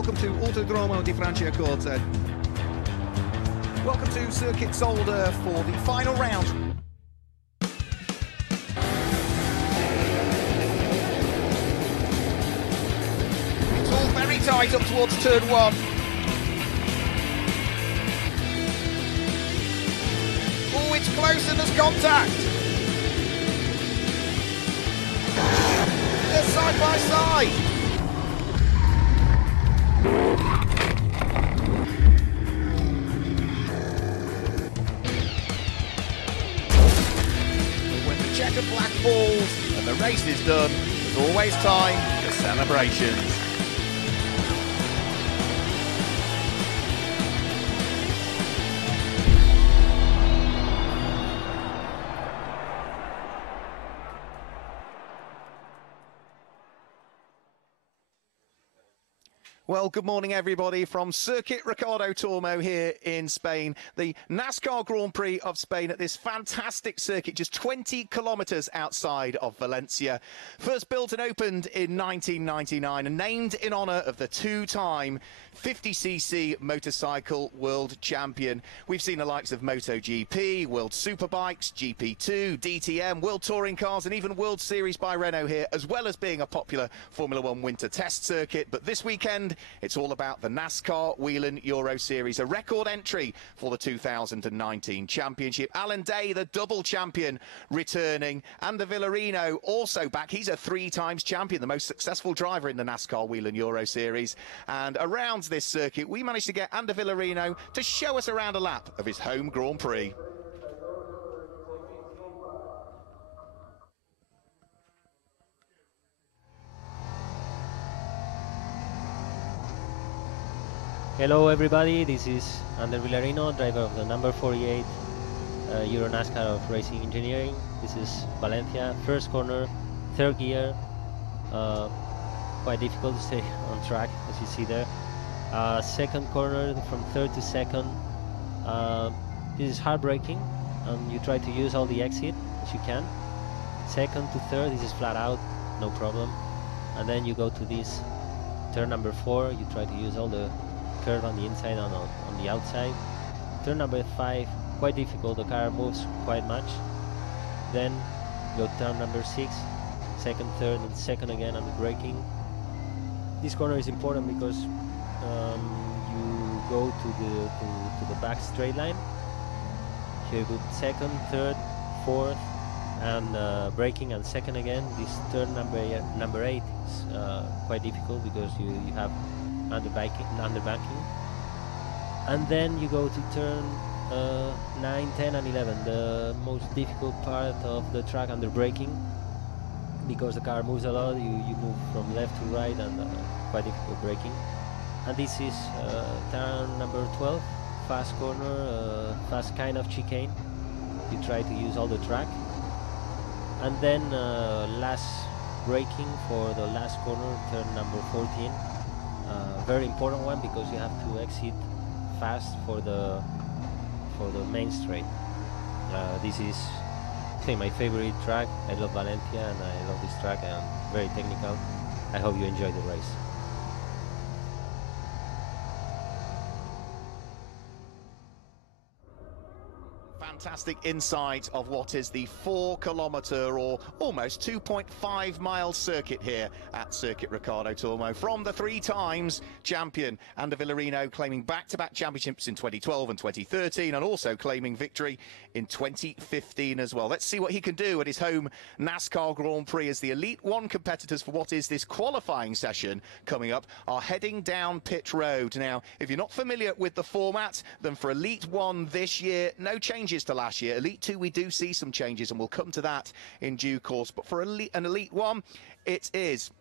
welcome to Autodromo di Franciacorta. Welcome to Circuit Solder for the final round. It's all very tight up towards turn one. Oh, it's close and there's contact. They're side by side. When the checkered flag falls and the race is done, there's always time for celebrations. Well, good morning, everybody, from Circuit Ricardo Tormo here in Spain. The NASCAR Grand Prix of Spain at this fantastic circuit, just 20 kilometres outside of Valencia. First built and opened in 1999 and named in honour of the two-time 50cc motorcycle world champion. We've seen the likes of MotoGP, World Superbikes, GP2, DTM, World Touring Cars and even World Series by Renault here, as well as being a popular Formula One winter test circuit. But this weekend, it's all about the NASCAR Whelen Euro Series, a record entry for the 2019 championship. Alan Day, the double champion, returning, and the Villarino also back. He's a three-times champion, the most successful driver in the NASCAR Whelen Euro Series. And around this circuit, we managed to get Ander Villarino to show us around a lap of his home Grand Prix. Hello everybody, this is Ander Villarino, driver of the number 48 Euro NASCAR of Racing Engineering. This is Valencia, first corner, third gear, quite difficult to stay on track as you see there. Second corner from third to second, this is hard braking and you try to use all the exit as you can. Second to third, this is flat out, no problem. And then you go to this turn number 4, you try to use all the curve on the inside and on the outside. Turn number 5, quite difficult, the car moves quite much. Then go turn number 6, second, third and second again on the braking. This corner is important because you go to the back straight line. Here you go second, third, fourth and braking and second again. This turn number 8 is quite difficult because you have underbanking, and then you go to turn 9, 10 and 11, the most difficult part of the track under braking, because the car moves a lot. You move from left to right and quite difficult braking. And this is turn number 12, fast corner, fast kind of chicane. You try to use all the track, and then last braking for the last corner, turn number 14. Very important one because you have to exit fast for the main straight. This is, I think, my favorite track. I love Valencia and I love this track and very technical. I hope you enjoy the race. Fantastic insight of what is the 4-kilometre or almost 2.5 mile circuit here at Circuit Ricardo Tormo, from the three-times champion Ander Villarino, claiming back-to-back championships in 2012 and 2013 and also claiming victory in 2015 as well. Let's see what he can do at his home NASCAR Grand Prix as the Elite One competitors for what is this qualifying session coming up are heading down pit road. Now, if you're not familiar with the format, then for Elite One this year, no changes to last year. Elite 2, we do see some changes and we'll come to that in due course. But for an Elite 1, it is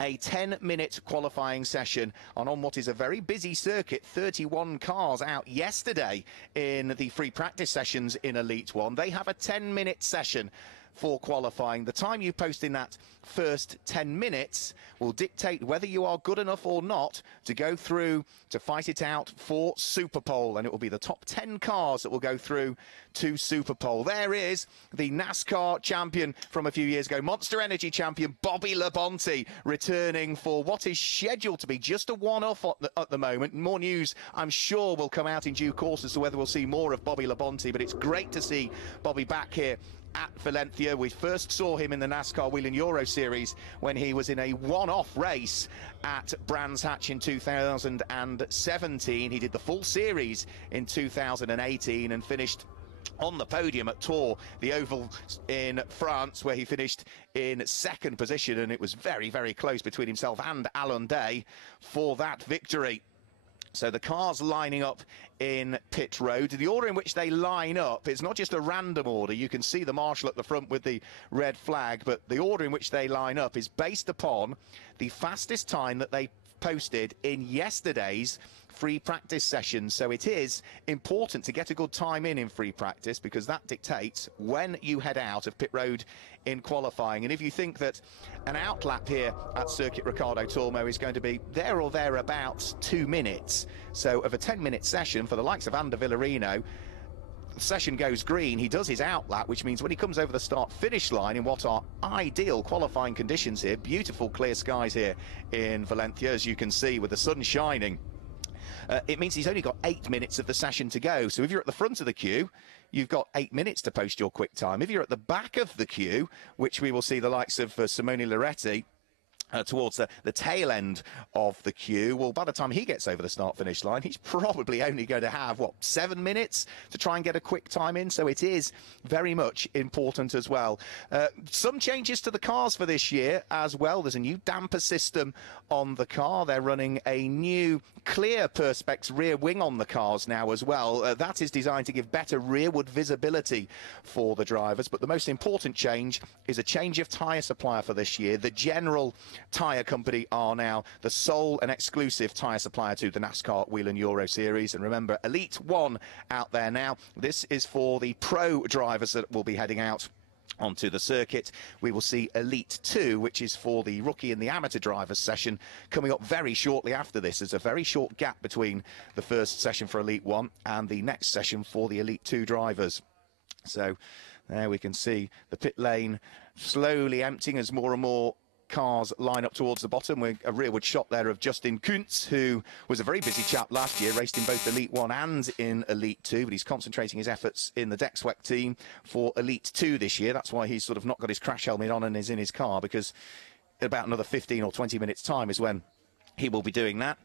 a 10-minute qualifying session on what is a very busy circuit. 31 cars out yesterday in the free practice sessions in Elite 1. They have a 10-minute session for qualifying. The time you post in that first 10 minutes will dictate whether you are good enough or not to go through to fight it out for Superpole, and it will be the top 10 cars that will go through to Superpole. There is the NASCAR champion from a few years ago, Monster Energy champion Bobby Labonte, returning for what is scheduled to be just a one-off at the moment. More news, I'm sure, will come out in due course as to whether we'll see more of Bobby Labonte, but it's great to see Bobby back here at Valencia. We first saw him in the NASCAR Whelen Euro Series when he was in a one-off race at Brands Hatch in 2017. He did the full series in 2018 and finished on the podium at Tours, the oval in France, where he finished in second position, and it was very, very close between himself and Alan Day for that victory. So the cars lining up in pit road. The order in which they line up, it's not just a random order. You can see the marshal at the front with the red flag, but the order in which they line up is based upon the fastest time that they posted in yesterday's free practice sessions. So it is important to get a good time in free practice, because that dictates when you head out of pit road in qualifying. And if you think that an outlap here at Circuit Ricardo Tormo is going to be there or thereabouts 2 minutes, so of a 10-minute session for the likes of Ander Villarino, the session goes green, he does his outlap, which means when he comes over the start-finish line in what are ideal qualifying conditions here, beautiful clear skies here in Valencia, as you can see, with the sun shining, it means he's only got 8 minutes of the session to go. So if you're at the front of the queue, you've got 8 minutes to post your quick time. If you're at the back of the queue, which we will see the likes of Simone Loretti towards the tail end of the queue, well, by the time he gets over the start-finish line, he's probably only going to have, what, 7 minutes to try and get a quick time in. So it is very much important as well. Some changes to the cars for this year as well. There's a new damper system on the car. They're running a new clear Perspex rear wing on the cars now as well. That is designed to give better rearward visibility for the drivers. But the most important change is a change of tyre supplier for this year. The General Tyre Company are now the sole and exclusive tyre supplier to the NASCAR Whelen Euro Series. And remember, Elite 1 out there now. This is for the pro drivers that will be heading out onto the circuit. We will see Elite 2, which is for the rookie and the amateur drivers session, coming up very shortly after this. There's a very short gap between the first session for Elite 1 and the next session for the Elite 2 drivers. So there we can see the pit lane slowly emptying as more and more cars line up towards the bottom. A rearward shot there of Justin Kuntz, who was a very busy chap last year, raced in both Elite 1 and in Elite 2, but he's concentrating his efforts in the Dexwec team for Elite 2 this year. That's why he's sort of not got his crash helmet on and is in his car, because in about another 15 or 20 minutes time is when he will be doing that.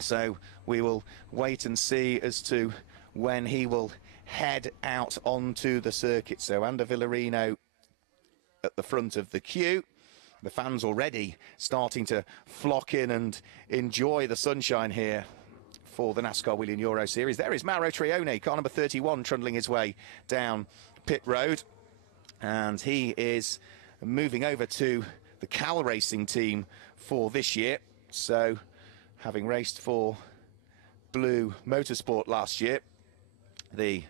So we will wait and see as to when he will head out onto the circuit. So Ander Villarino at the front of the queue. The fans already starting to flock in and enjoy the sunshine here for the NASCAR Whelen Euro Series. There is Mauro Trione, car number 31, trundling his way down pit road. And he is moving over to the Cal Racing team for this year. So, having raced for Blue Motorsport last year, the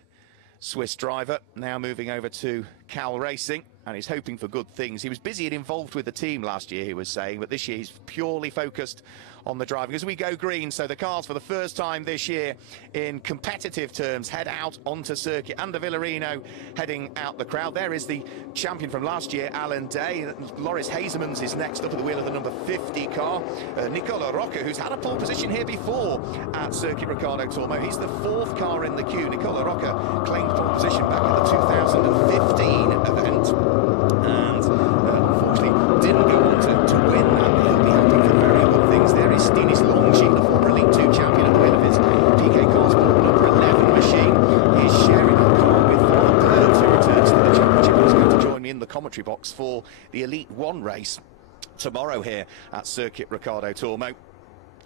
Swiss driver now moving over to Cal Racing, and he's hoping for good things. He was busy and involved with the team last year, he was saying, but this year he's purely focused on the driving. As we go green, so the cars for the first time this year in competitive terms head out onto circuit. Ander Villarino heading out the crowd. There is the champion from last year, Alan Day. Loris Hazemans is next up at the wheel of the number 50 car. Nicola Rocca, who's had a pole position here before at Circuit Ricardo Tormo. He's the 4th car in the queue. Nicola Rocca claimed pole position back at the 2015 event, and unfortunately didn't go on to win that. He'll be hoping for very good things. There is Stinis Longjean, the former Elite 2 champion, at the wheel of his PK Cars number 11 machine. He's sharing a car with Bird, who returns to the championship. He's going to join me in the commentary box for the Elite 1 race tomorrow here at Circuit Ricardo Tormo.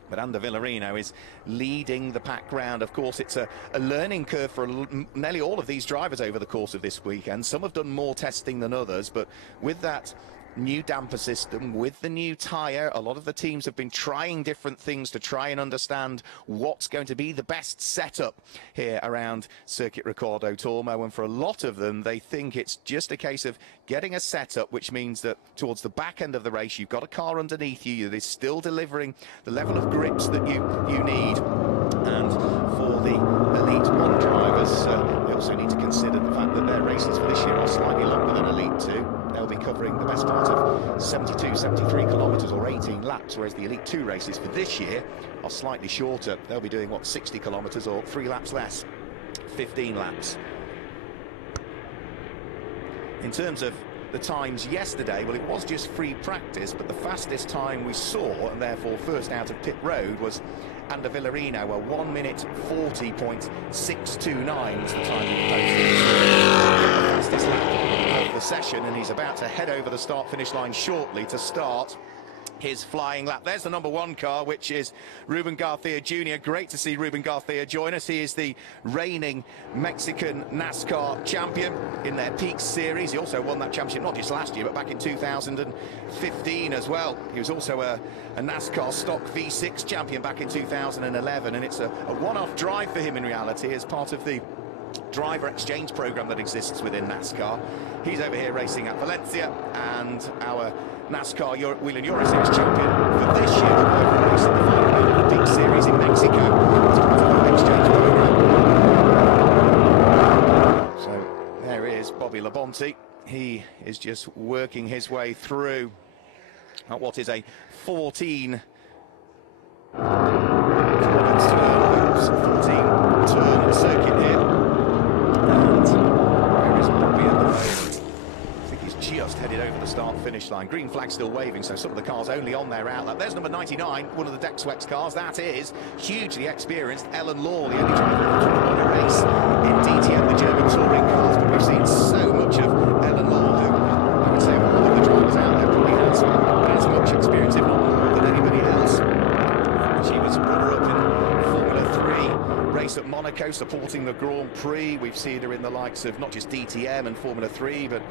But Ander Villarino is leading the pack round. Of course, it's a learning curve for nearly all of these drivers over the course of this weekend. Some have done more testing than others, but with that new damper system, with the new tyre. A lot of the teams have been trying different things to try and understand what's going to be the best setup here around Circuit Ricardo Tormo, and for a lot of them, they think it's just a case of getting a setup, which means that towards the back end of the race, you've got a car underneath you that is still delivering the level of grips that you need. And for the Elite 1 drivers, they also need to consider the fact that their races for this year are slightly longer than Elite 2. They'll be covering the best part of 72, 73 kilometres or 18 laps, whereas the Elite 2 races for this year are slightly shorter. They'll be doing, what, 60 kilometres or 3 laps less, 15 laps. In terms of the times yesterday, well, it was just free practice, but the fastest time we saw, and therefore first out of pit road, was Ander Villarino, a 1 minute 40.629 was the time he posted. The fastest lap of the session, and he's about to head over the start-finish line shortly to start his flying lap. There's the number 1 car, which is Ruben Garcia Jr. Great to see Ruben Garcia join us. He is the reigning Mexican NASCAR champion in their Peak Series. He also won that championship not just last year, but back in 2015 as well. He was also a NASCAR Stock V6 champion back in 2011, and it's a one-off drive for him in reality as part of the driver exchange program that exists within NASCAR. He's over here racing at Valencia, and our NASCAR Whelen Euro Series champion for this year will over race in the final round of the Peak Series in Mexico as part of that exchange program. So there is Bobby Labonte. He is just working his way through at what is a 14 turn circuit here. And where is Bobby at the moment? I think he's just headed over the start-finish line. Green flag still waving, so some of the cars only on their outlet. There's number 99, one of the Dexwex cars. That is hugely experienced Ellen Law, the only driver who won a race in DTM, the German touring cars. But we've seen so much of Ellen Law, who I would say of all of the drivers out there probably has as much experience, if not more, than anybody else. She was runner-up in Formula 3 race at Monaco, supporting the Grand Prix. We've seen her in the likes of not just DTM and Formula 3, but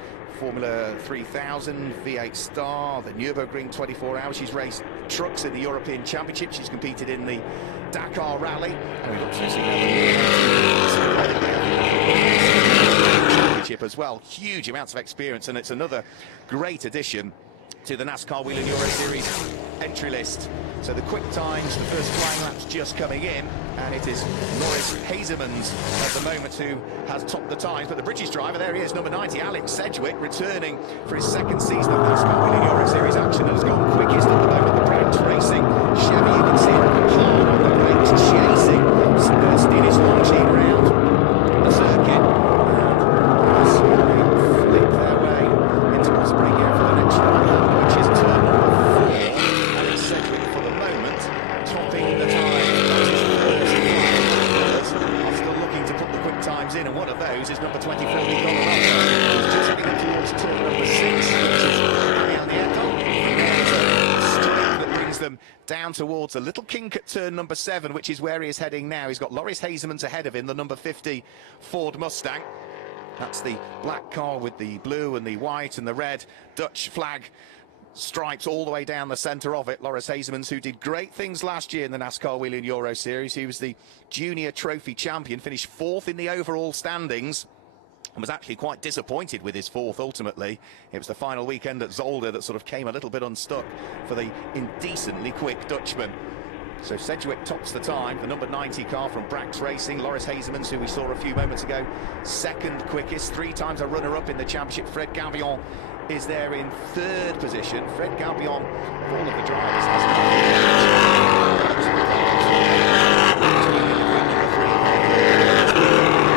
Formula 3000, V8 Star, the Nürburgring 24 Hours. She's raced trucks in the European Championship. She's competed in the Dakar Rally, and we've also seen her Championship as well. Huge amounts of experience, and it's another great addition to the NASCAR Whelen Euro Series entry list. So the quick times, the first flying lap's just coming in, and it is Loris Hazemans at the moment who has topped the times. But the British driver, there he is, number 90, Alex Sedgwick, returning for his second season of NASCAR Whelen Euro Series action, and has gone quickest at the moment. The Brandt Racing Chevy, you can see it hard on the brakes, chasing Stinish launching round the circuit. And flip their way in towards the break out for the next lap, which is turn number 4. Alex Sedgwick for the moment topping the time. Are still looking to put the quick times in, and one of those is number 24, Nicola Rossi, who's just heading up towards turn number 6, which is around the end. That brings them down towards a little kink at turn number 7, which is where he is heading now. He's got Loris Hazemans ahead of him, the number 50 Ford Mustang. That's the black car with the blue and the white and the red Dutch flag stripes all the way down the centre of it. Loris Hazemans, who did great things last year in the NASCAR Whelen Euro Series. He was the junior trophy champion, finished 4th in the overall standings, and was actually quite disappointed with his 4th ultimately. It was the final weekend at Zolder that sort of came a little bit unstuck for the indecently quick Dutchman. So Sedgwick tops the time, the number 90 car from Brax Racing. Loris Hazemans, who we saw a few moments ago, second quickest, 3 times a runner-up in the championship. Fred Gaubion is there in 3rd position. Fred Gaubion, of all of the drivers, has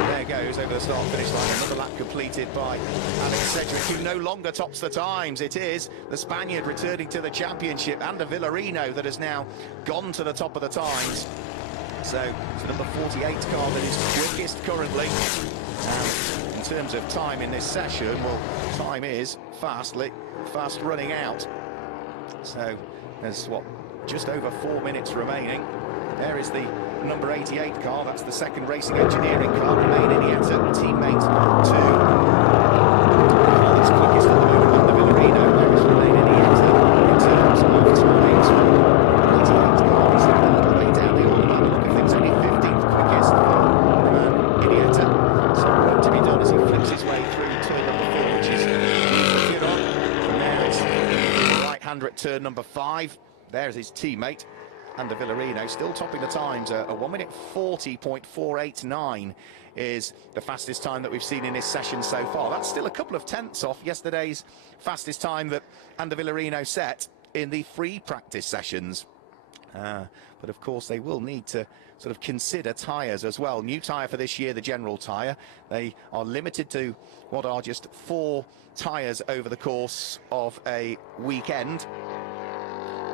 there goes over the start-finish line. Another lap completed by Alex Sedgwick, who no longer tops the times. It is the Spaniard returning to the championship, Ander Villarino, that has now gone to the top of the times. So it's the number 48 car that is quickest currently. And in terms of time in this session, well, time is fast running out. So there's, what, just over 4 minutes remaining. There is the number 88 car. That's the second Racing Engineering car. Remaining yet a teammate to that's quickest at the moment, Ander Villarino. There is right-hander at turn number 5. There's his teammate, Ander Villarino, still topping the times. A 1 minute 40.489 is the fastest time that we've seen in this session so far. That's still a couple of tenths off yesterday's fastest time that Ander Villarino set in the free practice sessions. But of course they will need to sort of consider tyres as well. New tyre for this year, the general tyre. They are limited to what are just 4 tyres over the course of a weekend.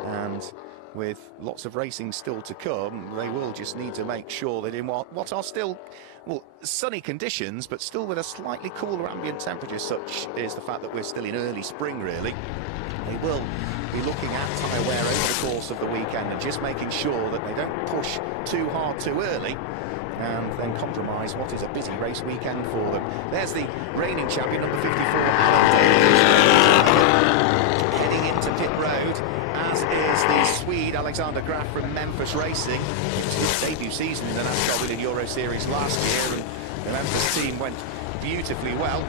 And with lots of racing still to come, they will just need to make sure that in what are still, well, sunny conditions, but still with a slightly cooler ambient temperature, such is the fact that we're still in early spring, really. They will be looking at tyre wear over the course of the weekend and just making sure that they don't push too hard too early and then compromise what is a busy race weekend for them. There's the reigning champion, number 54, heading into pit road, as is the Swede Alexander Graf from Memphis Racing. His debut season in the NASCAR Whelen Euro Series last year, and the Memphis team went beautifully well.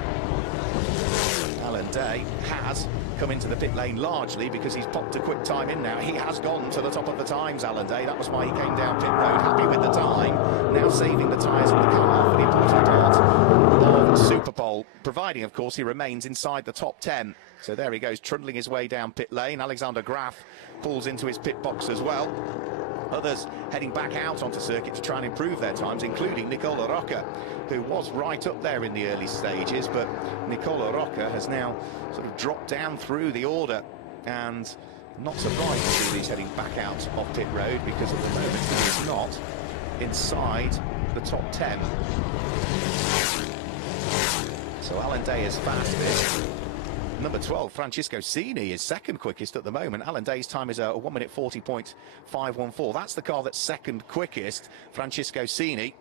Alan Day has come into the pit lane largely because he's popped a quick time in now. He has gone to the top of the times, Alan Day. That was why he came down pit road, happy with the time. Now saving the tyres in the car for the important part of Super Bowl, providing, of course, he remains inside the top 10. So there he goes, trundling his way down pit lane. Alexander Graf pulls into his pit box as well. Others heading back out onto circuit to try and improve their times, including Nicola Rocca, who was right up there in the early stages, but Nicola Rocca has now sort of dropped down through the order, and not surprised to see he's heading back out of pit road, because at the moment he is not inside the top 10. So Alan Day is fastest. Number 12, Francisco Cini, is second quickest at the moment. Alan Day's time is a 1 minute 40.514. That's the car that's second quickest. Francisco Cini,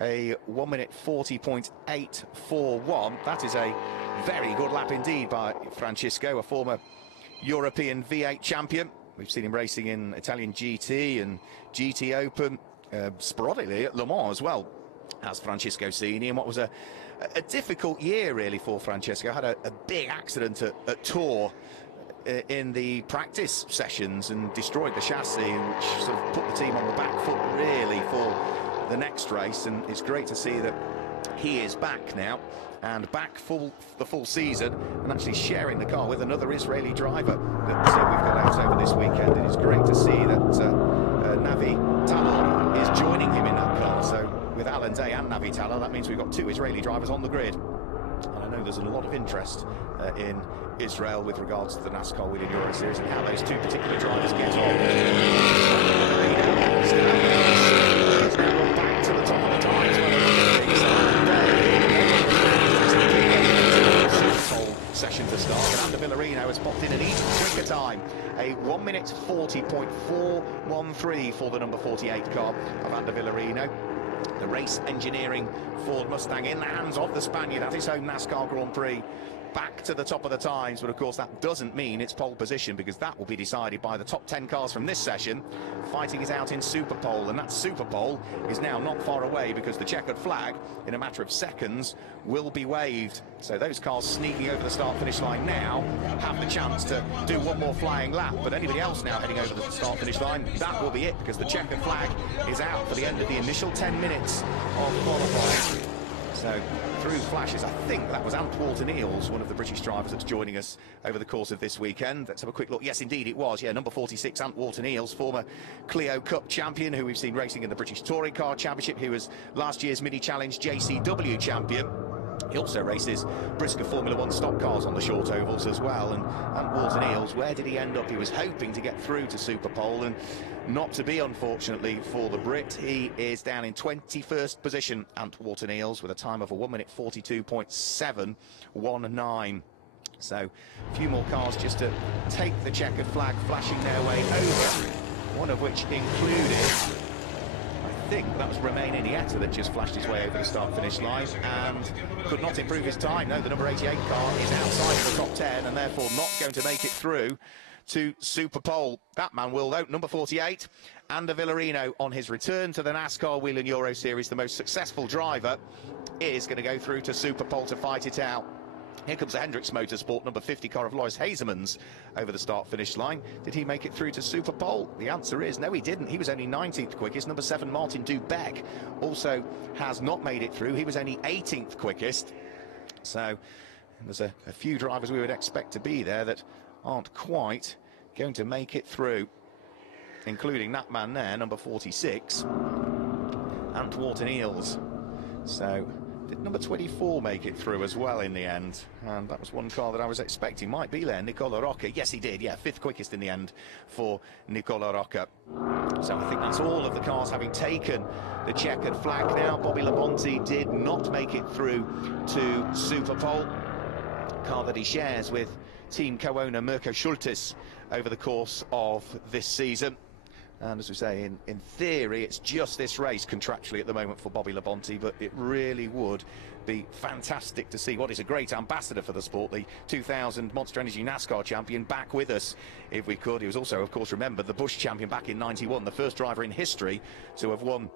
a 1 minute 40.841. That is a very good lap indeed by Francisco, a former European V8 champion. We've seen him racing in Italian GT and GT Open, sporadically at Le Mans as well, as Francisco Cini, and what was a difficult year really for Francesco. Had a big accident at Tour in the practice sessions and destroyed the chassis, which sort of put the team on the back foot really for the next race. And it's great to see that he is back now, and back the full season, and actually sharing the car with another Israeli driver that we've got out over this weekend. And it's great to see that Navi Talon is joining him in that car. So with Alan Day and Navi Talon, that means we've got 2 Israeli drivers on the grid. And I know there's a lot of interest in Israel with regards to the NASCAR Whelen Euro Series and how those 2 particular drivers get on. He's now gone back to the top of the times. Session to start, and Ander Villarino has popped in an even quicker time, a 1 minute 40.413 for the number 48 car of Ander Villarino. The race engineering Ford Mustang in the hands of the Spaniard at his home NASCAR Grand Prix, back to the top of the times. But of course that doesn't mean it's pole position, because that will be decided by the top 10 cars from this session. Fighting is out in Super Pole, and that Super Pole is now not far away, because the checkered flag in a matter of seconds will be waved. So those cars sneaking over the start finish line now have the chance to do one more flying lap, but anybody else now heading over the start finish line, that will be it, because the checkered flag is out for the end of the initial 10 minutes of qualifying. So through flashes, I think that was Ant Walton-Eales, one of the British drivers that's joining us over the course of this weekend. Let's have a quick look. Yes, indeed it was. Yeah, number 46, Ant Walton-Eales, former Clio Cup champion, who we've seen racing in the British Touring Car Championship, who was last year's Mini Challenge JCW champion. He also races Briscoe Formula 1 stock cars on the short ovals as well. And Walton-Eales, where did he end up? He was hoping to get through to Super Pole, and not to be, unfortunately, for the Brit. He is down in 21st position, Ant Walton-Eales, with a time of a 1 minute 42.719. So a few more cars just to take the checkered flag, flashing their way over, one of which included, I think that was Romain Iniesta that just flashed his way over the start-finish line and could not improve his time. No, the number 88 car is outside of the top 10 and therefore not going to make it through to Super Pole. That man will, though. Number 48, Ander Villarino, on his return to the NASCAR Whelen Euro Series, the most successful driver, is going to go through to Super Pole to fight it out. Here comes the Hendricks Motorsport number 50 car of Loris Hazemans over the start-finish line. Did he make it through to Super Pole? The answer is no, he didn't. He was only 19th quickest. Number 7, Martin Dubeck, also has not made it through. He was only 18th quickest. So there's a few drivers we would expect to be there that aren't quite going to make it through, including that man there, number 46, Ant Wharton Eels. So did number 24 make it through as well in the end? And that was one car that I was expecting might be there, Nicola Rocca. Yes, he did, yeah, 5th quickest in the end for Nicola Rocca. So I think that's all of the cars having taken the checkered flag now. Bobby Labonte did not make it through to Super Pole, car that he shares with team co-owner Mirko Schultes over the course of this season. And as we say, in theory, it's just this race contractually at the moment for Bobby Labonte, but it really would be fantastic to see what is a great ambassador for the sport, the 2000 Monster Energy NASCAR champion, back with us if we could. He was also, of course, remember, the Busch champion back in '91, the first driver in history to have won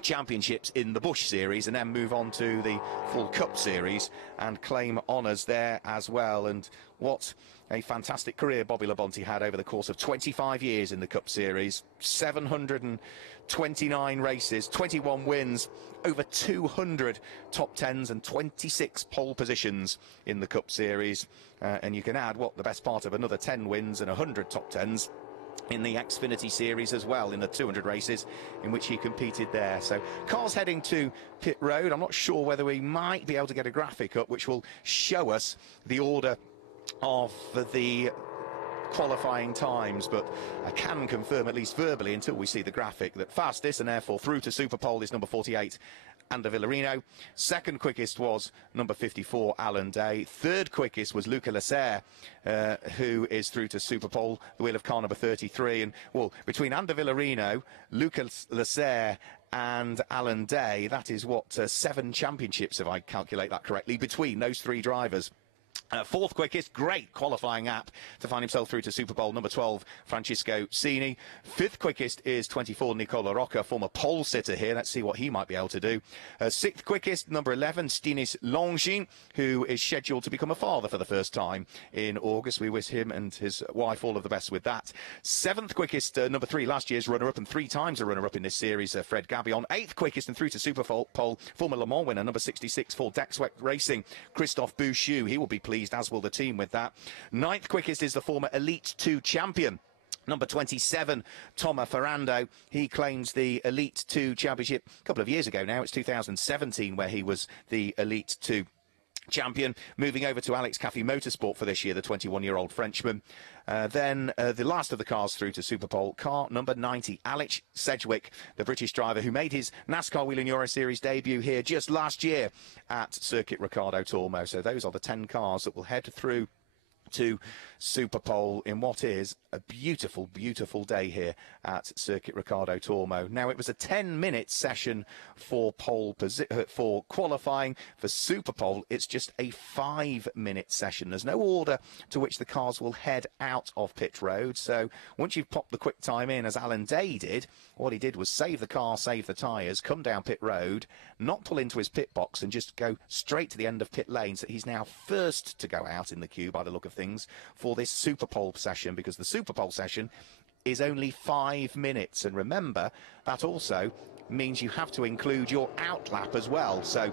championships in the Busch series and then move on to the full Cup series and claim honours there as well. And what a fantastic career Bobby Labonte had over the course of 25 years in the Cup series. 729 races, 21 wins, over 200 top 10s and 26 pole positions in the Cup series. And you can add what the best part of another 10 wins and 100 top 10s in the Xfinity series as well, in the 200 races in which he competed there. So cars heading to pit road. I'm not sure whether we might be able to get a graphic up which will show us the order of the qualifying times, but I can confirm, at least verbally until we see the graphic, that fastest and therefore through to Super Pole is number 48 Ander Villarino. Second quickest was number 54 Alan Day. Third quickest was Luca Lasser, who is through to Super Pole, the wheel of car number 33. And well, between Ander Villarino, Luca Lasser and Alan Day, that is what 7 championships, if I calculate that correctly, between those 3 drivers. Fourth quickest, great qualifying app to find himself through to Super Bowl, number 12, Francisco Cini. Fifth quickest is 24, Nicola Rocca, former pole sitter here. Let's see what he might be able to do. Sixth quickest, number 11, Stinis Longin, who is scheduled to become a father for the first time in August. We wish him and his wife all of the best with that. Seventh quickest, number 3, last year's runner-up and 3 times a runner-up in this series, Fred Gabion. Eighth quickest and through to Super Pole, former Le Mans winner, number 66, for Dexwek Racing, Christophe Bouchou. He will be pleased, as will the team, with that. Ninth quickest is the former Elite 2 champion, number 27, Toma Ferrando. He claims the Elite 2 championship a couple of years ago now. It's 2017 where he was the Elite 2 champion. Moving over to Alex Caffey Motorsport for this year, the 21-year-old Frenchman. Then the last of the cars through to Super Pole, car number 90, Alex Sedgwick, the British driver who made his NASCAR Whelen Euro Series debut here just last year at Circuit Ricardo Tormo. So those are the 10 cars that will head through to Super Pole in what is a beautiful, beautiful day here at Circuit Ricardo Tormo. Now, it was a 10-minute session for qualifying. For Super Pole, it's just a 5-minute session. There's no order to which the cars will head out of pit road. So once you've popped the quick time in, as Alan Day did, what he did was save the car, save the tyres, come down pit road, not pull into his pit box and just go straight to the end of pit lane. So he's now first to go out in the queue by the look of things for this Super Pole session, because the Super Pole session is only 5 minutes. And remember, that also means you have to include your out lap as well. So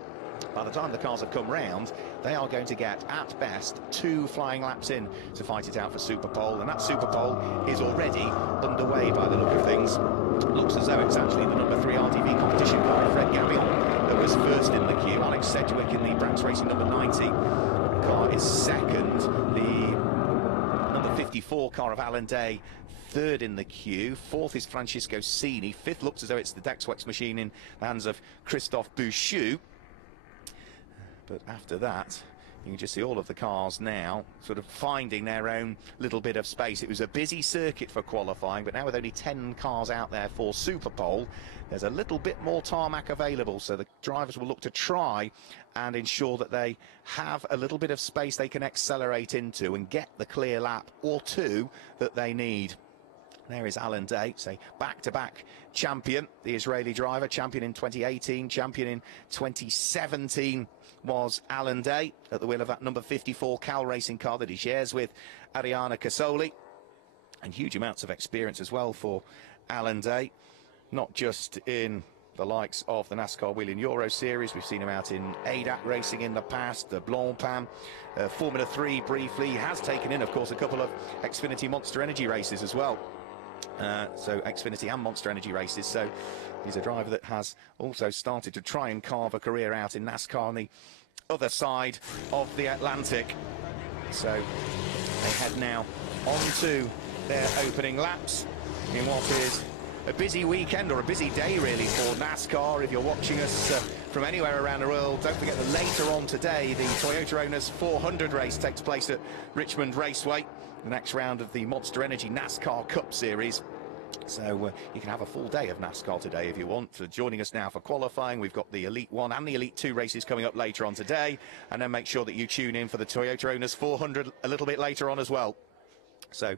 by the time the cars have come round, they are going to get, at best, 2 flying laps in to fight it out for Super Pole. And that Super Pole is already underway by the look of things. Looks as though it's actually the number 3 RTV competition car, Fred Gabion, that was first in the queue. Alex Sedgwick in the Brands Racing number 90 car is second. The number 54 car of Alan Day, third in the queue. Fourth is Francisco Cini. Fifth looks as though it's the Dexwex machine in the hands of Christophe Bouchou. But after that, you can just see all of the cars now sort of finding their own little bit of space. It was a busy circuit for qualifying, but now with only 10 cars out there for Super Pole, there's a little bit more tarmac available, so the drivers will look to try and ensure that they have a little bit of space they can accelerate into and get the clear lap or 2 that they need. There is Alan Day, say back-to-back champion, the Israeli driver, champion in 2018, champion in 2017 was Alan Day at the wheel of that number 54 Cal racing car that he shares with Ariana Casoli. And huge amounts of experience as well for Alan Day, not just in the likes of the NASCAR Whelen Euro Series. We've seen him out in ADAC racing in the past, the Blancpain, Formula 3 briefly. He has taken in, of course, a couple of Xfinity Monster Energy races as well. So Xfinity and Monster Energy races. So he's a driver that has also started to try and carve a career out in NASCAR on the other side of the Atlantic. So they head now on to their opening laps in what is a busy weekend, or a busy day really, for NASCAR. If you're watching us from anywhere around the world, don't forget that later on today the Toyota Owners 400 race takes place at Richmond Raceway, the next round of the Monster Energy NASCAR Cup Series. So you can have a full day of NASCAR today if you want. So joining us now for qualifying, we've got the Elite 1 and the Elite 2 races coming up later on today, and then make sure that you tune in for the Toyota Owners 400 a little bit later on as well. So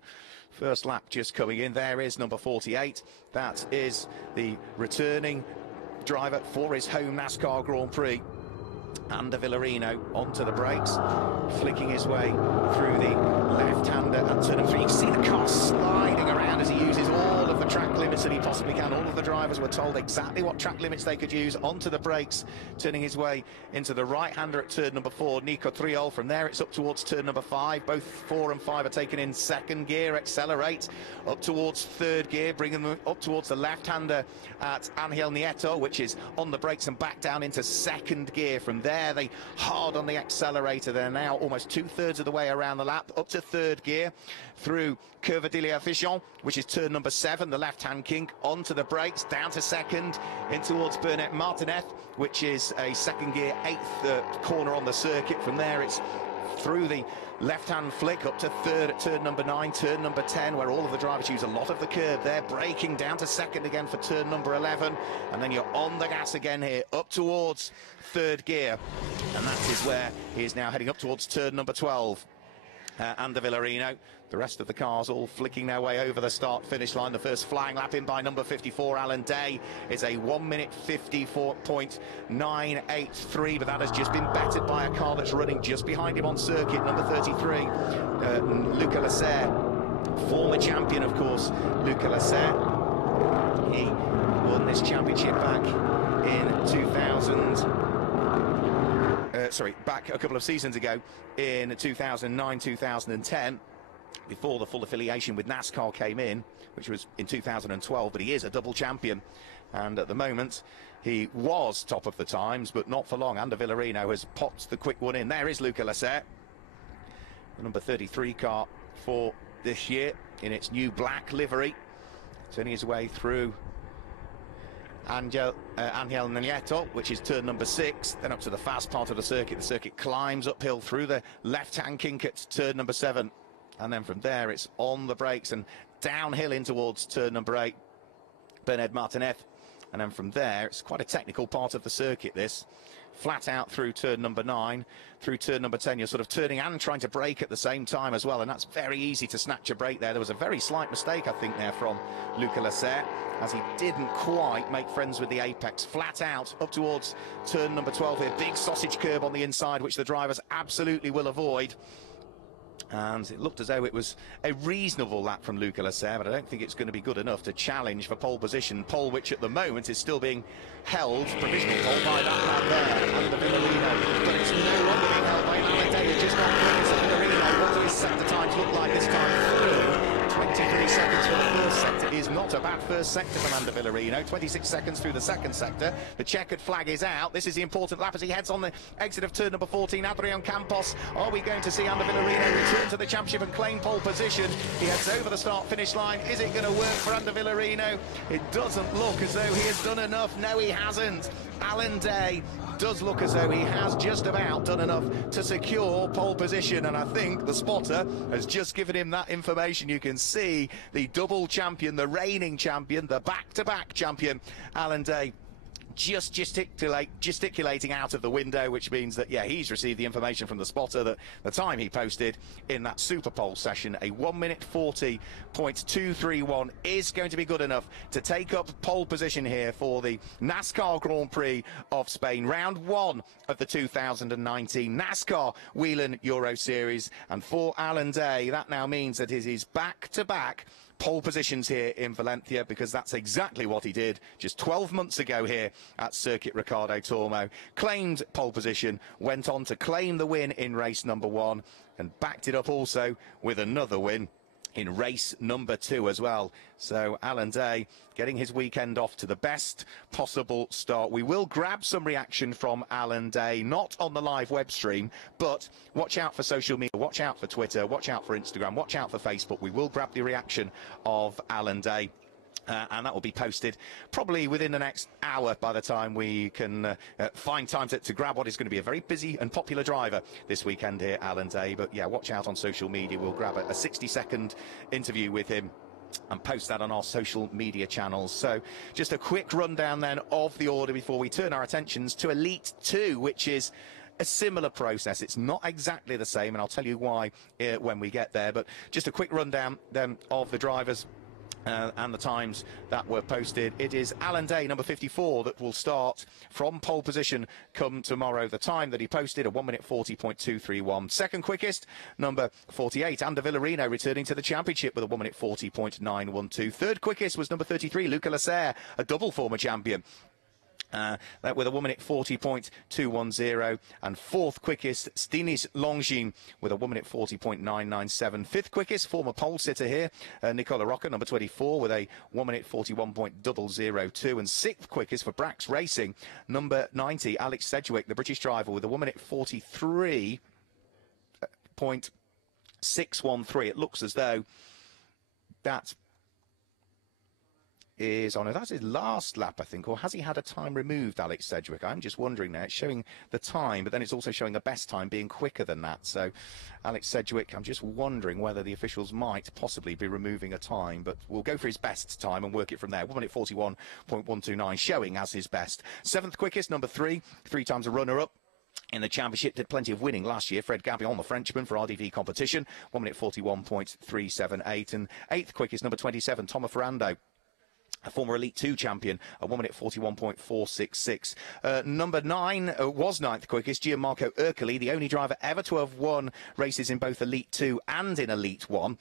first lap just coming in. There is number 48. That is the returning driver for his home NASCAR Grand Prix. Ander Villarino onto the brakes, flicking his way through the left-hander at turn 3. You can see the car sliding around as he uses all of the track limits that he possibly can. All of the drivers were told exactly what track limits they could use. Onto the brakes, turning his way into the right-hander at turn number 4, Nico Triol. From there it's up towards turn number 5. Both 4 and 5 are taken in second gear. Accelerate up towards third gear, bringing them up towards the left-hander at Angel Nieto, which is on the brakes, and back down into second gear. From there they hard on the accelerator. They're now almost 2/3 of the way around the lap, up to third gear, through Curvadilla Fichon, which is turn number 7, the left-hand kink, onto the brakes, down to second, in towards Bernard Martinez, which is a second gear, 8th corner on the circuit. From there it's through the left-hand flick up to third at turn number 9, turn number 10, where all of the drivers use a lot of the curb. They're braking down to second again for turn number 11, and then you're on the gas again here, up towards third gear, and that is where he is now heading up towards turn number 12. Ander Villarino, the rest of the cars all flicking their way over the start-finish line. The first flying lap in by number 54, Alan Day, is a 1:54.983, but that has just been bettered by a car that's running just behind him on circuit, number 33, Luca Lasser, former champion, of course, Luca Lasser. He won this championship back in 2000. Back a couple of seasons ago in 2009, 2010, before the full affiliation with NASCAR came in, which was in 2012, but he is a double champion, and at the moment he was top of the times, but not for long. Ander Villarino has popped the quick one in. There is Luca Lasser, the number 33 car for this year in its new black livery, turning his way through Angel Nieto, which is turn number 6, then up to the fast part of the circuit. The circuit climbs uphill through the left-hand kink at turn number 7, and then from there it's on the brakes and downhill in towards turn number 8, Bernard Martinez, and then from there it's quite a technical part of the circuit, this. Flat out through turn number 9, through turn number 10, you're sort of turning and trying to brake at the same time as well, and that's very easy to snatch a brake there. There was a very slight mistake, I think, there from Luca Lasser, as he didn't quite make friends with the apex. Flat out up towards turn number 12 here, big sausage curb on the inside, which the drivers absolutely will avoid. And it looked as though it was a reasonable lap from Luca Lasser, but I don't think it's going to be good enough to challenge for pole position. Pole which at the moment is still being held, provisional pole, by that lad there, Ander Villarino. But it's no longer being held by Alan Day. It's just not clear. So Villarino, what do his sector times look like this time? 23 seconds for the first sector is not a bad first sector from Ander Villarino. 26 seconds through the second sector. The checkered flag is out. This is the important lap as he heads on the exit of turn number 14. Adrian Campos. Are we going to see Ander Villarino return to the championship and claim pole position? He heads over the start-finish line. Is it going to work for Ander Villarino? It doesn't look as though he has done enough. No, he hasn't. Alan Day does look as though he has just about done enough to secure pole position, and I think the spotter has just given him that information. You can see the double champion, the reigning champion, the back-to-back champion, Alan Day, just gesticulating out of the window, which means that, yeah, he's received the information from the spotter that the time he posted in that Super Pole session, a 1 minute 40.231, is going to be good enough to take up pole position here for the NASCAR Grand Prix of Spain, round 1 of the 2019 NASCAR Whelen Euro Series. And for Alan Day, that now means that it is back-to-back pole positions here in Valencia, because that's exactly what he did just 12 months ago here at Circuit Ricardo Tormo. Claimed pole position, went on to claim the win in race number 1, and backed it up also with another win in race number 2 as well. So Alan Day getting his weekend off to the best possible start. We will grab some reaction from Alan Day, not on the live web stream, but watch out for social media, watch out for Twitter, watch out for Instagram, watch out for Facebook. We will grab the reaction of Alan Day. And that will be posted probably within the next hour, by the time we can find time to grab what is going to be a very busy and popular driver this weekend here, Alan Day. But yeah, watch out on social media. We'll grab a 60-second interview with him and post that on our social media channels. So just a quick rundown then of the order before we turn our attentions to Elite 2, which is a similar process. It's not exactly the same, and I'll tell you why when we get there. But just a quick rundown then of the drivers and the times that were posted. It is Alan Day, number 54, that will start from pole position come tomorrow. The time that he posted, a 1 minute 40.231. Second quickest, number 48, Ander Villarino, returning to the championship with a 1 minute 40.912. Third quickest was number 33, Luca Lasser, a double former champion. That with a 1 minute 40.210, and fourth quickest Stinis Longin with a 1 minute 40.997. Fifth quickest, former pole sitter here, Nicola Rocca, number 24, with a 1 minute 41.002, and sixth quickest for Brax Racing, number 90, Alex Sedgwick, the British driver, with a 1 minute 43.613. It looks as though that is on it. That's his last lap, I think, or has he had a time removed, Alex Sedgwick? I'm just wondering now. It's showing the time, but then it's also showing the best time being quicker than that. So Alex Sedgwick, I'm just wondering whether the officials might possibly be removing a time, but we'll go for his best time and work it from there. 1 minute 41.129 showing as his best. Seventh quickest, number 3 times a runner-up in the championship, did plenty of winning last year, Fred Gabillon, the Frenchman, for RDV competition, 1 minute 41.378. And eighth quickest, number 27, Tomo Ferrando, a former Elite 2 champion, a 1 minute 41.466. Number 9 was ninth quickest, Gianmarco Ercoli, the only driver ever to have won races in both Elite 2 and in Elite 1.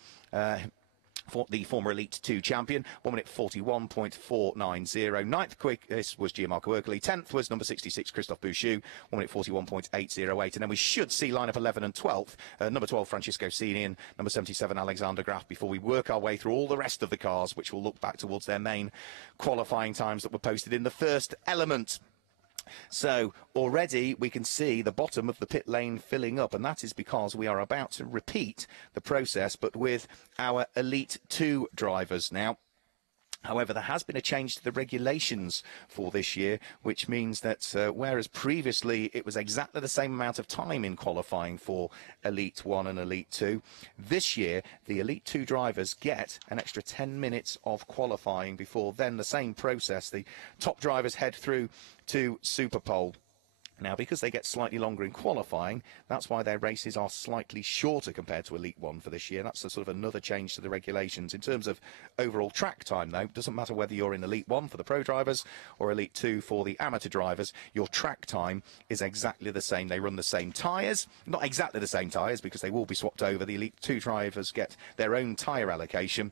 For the former Elite 2 champion, 1 minute 41.490. Ninth quickest was Gianmarco Ercoli. 10th was number 66, Christophe Bouchou, 1 minute 41.808. And then we should see lineup 11 and 12. Number 12, Francisco Cini, and number 77, Alexander Graf, before we work our way through all the rest of the cars, which will look back towards their main qualifying times that were posted in the first element. So already we can see the bottom of the pit lane filling up, and that is because we are about to repeat the process, but with our Elite 2 drivers now. However, there has been a change to the regulations for this year, which means that whereas previously it was exactly the same amount of time in qualifying for Elite 1 and Elite 2, this year the Elite 2 drivers get an extra 10 minutes of qualifying before then the same process. The top drivers head through to Superpole. Now, because they get slightly longer in qualifying, that's why their races are slightly shorter compared to Elite 1 for this year. That's a sort of another change to the regulations. In terms of overall track time, though, it doesn't matter whether you're in Elite 1 for the pro drivers or Elite 2 for the amateur drivers, your track time is exactly the same. They run the same tyres, not exactly the same tyres because they will be swapped over. The Elite 2 drivers get their own tyre allocation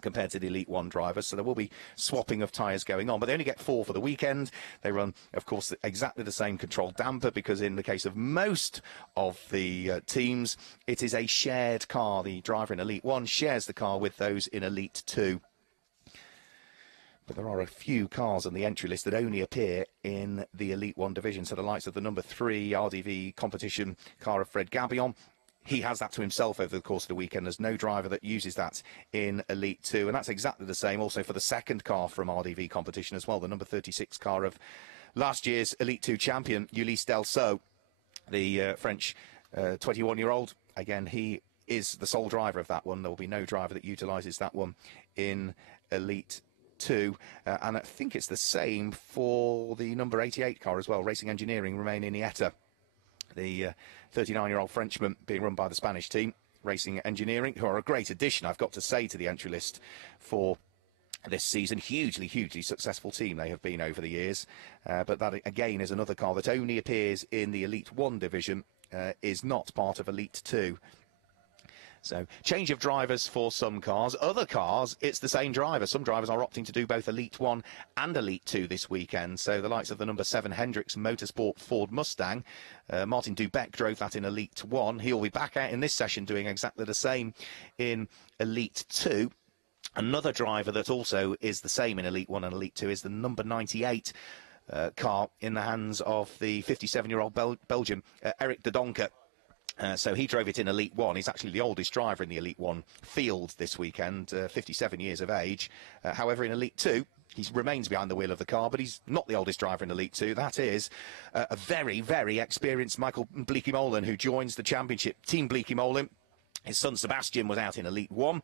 compared to the Elite 1 drivers, so there will be swapping of tyres going on, but they only get 4 for the weekend. They run, of course, exactly the same controlled damper, because in the case of most of the teams, it is a shared car. The driver in Elite 1 shares the car with those in Elite 2. But there are a few cars on the entry list that only appear in the Elite 1 division, so the likes of the number 3 RDV competition car of Fred Gabillon, he has that to himself over the course of the weekend. There's no driver that uses that in Elite 2, and that's exactly the same also for the second car from RDV competition as well, the number 36 car of last year's Elite 2 champion, Ulysse Delceau, the French 21-year-old. Again, he is the sole driver of that one. There will be no driver that utilises that one in Elite 2, and I think it's the same for the number 88 car as well. Racing Engineering remain in Nieta. The 39-year-old Frenchman being run by the Spanish team, Racing Engineering, who are a great addition, I've got to say, to the entry list for this season. Hugely successful team they have been over the years. But that, again, is another car that only appears in the Elite 1 division, is not part of Elite 2. So, change of drivers for some cars. Other cars, it's the same driver. Some drivers are opting to do both Elite 1 and Elite 2 this weekend. So, the likes of the number 7 Hendricks Motorsport Ford Mustang, Martin Dubeck drove that in Elite 1. He'll be back out in this session doing exactly the same in Elite 2. Another driver that also is the same in Elite 1 and Elite 2 is the number 98 car in the hands of the 57-year-old Belgian, Eric de Donker. So he drove it in Elite 1. He's actually the oldest driver in the Elite 1 field this weekend, 57 years of age. However, in Elite 2, he remains behind the wheel of the car, but he's not the oldest driver in Elite 2. That is a very experienced Michael Bleekie-Molen, who joins the championship. Team Bleekie-Molen. His son Sebastian was out in Elite 1.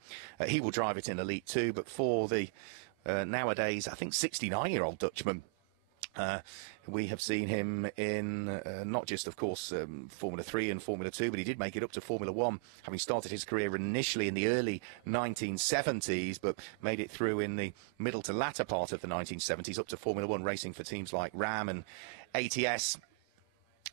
He will drive it in Elite 2, but for the nowadays, I think, 69-year-old Dutchman, we have seen him in not just, of course, Formula 3 and Formula 2, but he did make it up to Formula 1, having started his career initially in the early 1970s, but made it through in the middle to latter part of the 1970s, up to Formula 1, racing for teams like Ram and ATS.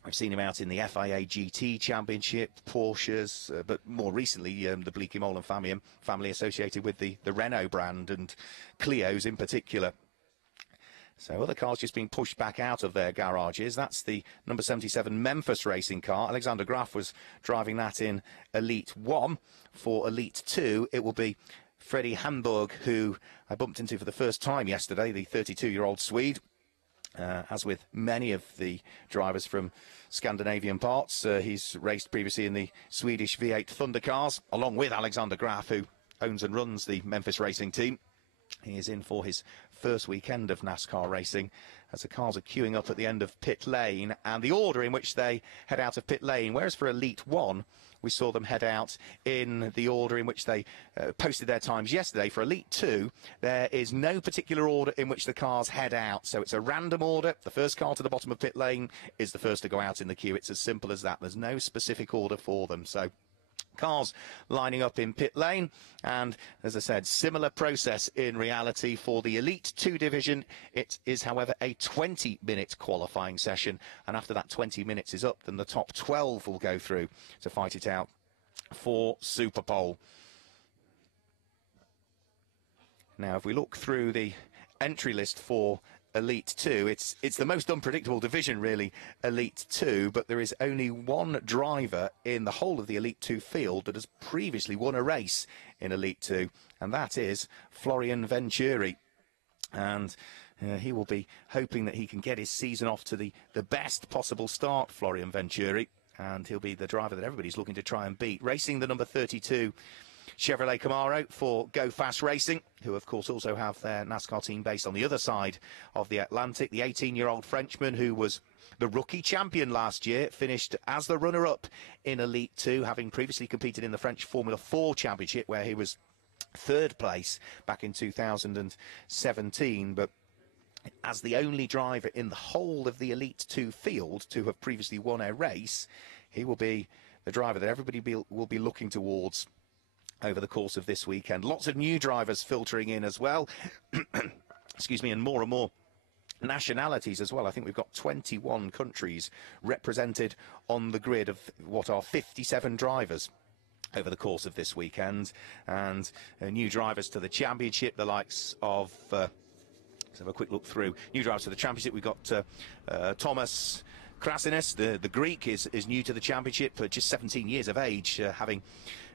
I've seen him out in the FIA GT Championship, Porsches, but more recently the Bleekie-Molen family associated with the Renault brand and Clios in particular. So other cars just being pushed back out of their garages. That's the number 77 Memphis racing car. Alexander Graf was driving that in Elite 1. For Elite 2, it will be Freddie Hamburg, who I bumped into for the first time yesterday, the 32-year-old Swede. As with many of the drivers from Scandinavian parts, he's raced previously in the Swedish V8 Thunder cars, along with Alexander Graf, who owns and runs the Memphis racing team. He is in for his first weekend of NASCAR racing as the cars are queuing up at the end of pit lane, and the order in which they head out of pit lane, whereas for Elite 1 we saw them head out in the order in which they posted their times yesterday. For Elite 2, there is no particular order in which the cars head out, so it's a random order. The first car to the bottom of pit lane is the first to go out in the queue. It's as simple as that. There's no specific order for them. So cars lining up in pit lane, and as I said, similar process in reality for the Elite 2 division. It is, however, a 20-minute qualifying session, and after that 20 minutes is up, then the top 12 will go through to fight it out for Super Pole. Now, if we look through the entry list for Elite 2, it's the most unpredictable division, really, Elite 2, but there is only one driver in the whole of the Elite 2 field that has previously won a race in Elite 2, and that is Florian Venturi. And he will be hoping that he can get his season off to the best possible start, Florian Venturi, and he'll be the driver that everybody's looking to try and beat. Racing the number 32 Chevrolet Camaro for Go Fast Racing, who of course also have their NASCAR team based on the other side of the Atlantic. The 18-year-old Frenchman, who was the rookie champion last year, finished as the runner-up in Elite 2, having previously competed in the French Formula 4 Championship, where he was third place back in 2017. But as the only driver in the whole of the Elite 2 field to have previously won a race, he will be the driver that everybody will be looking towards over the course of this weekend. Lots of new drivers filtering in as well. Excuse me, and more nationalities as well. I think we've got 21 countries represented on the grid of what are 57 drivers over the course of this weekend, and new drivers to the championship, the likes of let's have a quick look through new drivers to the championship. We've got Thomas Krasinis, the Greek, is new to the championship, just 17 years of age, having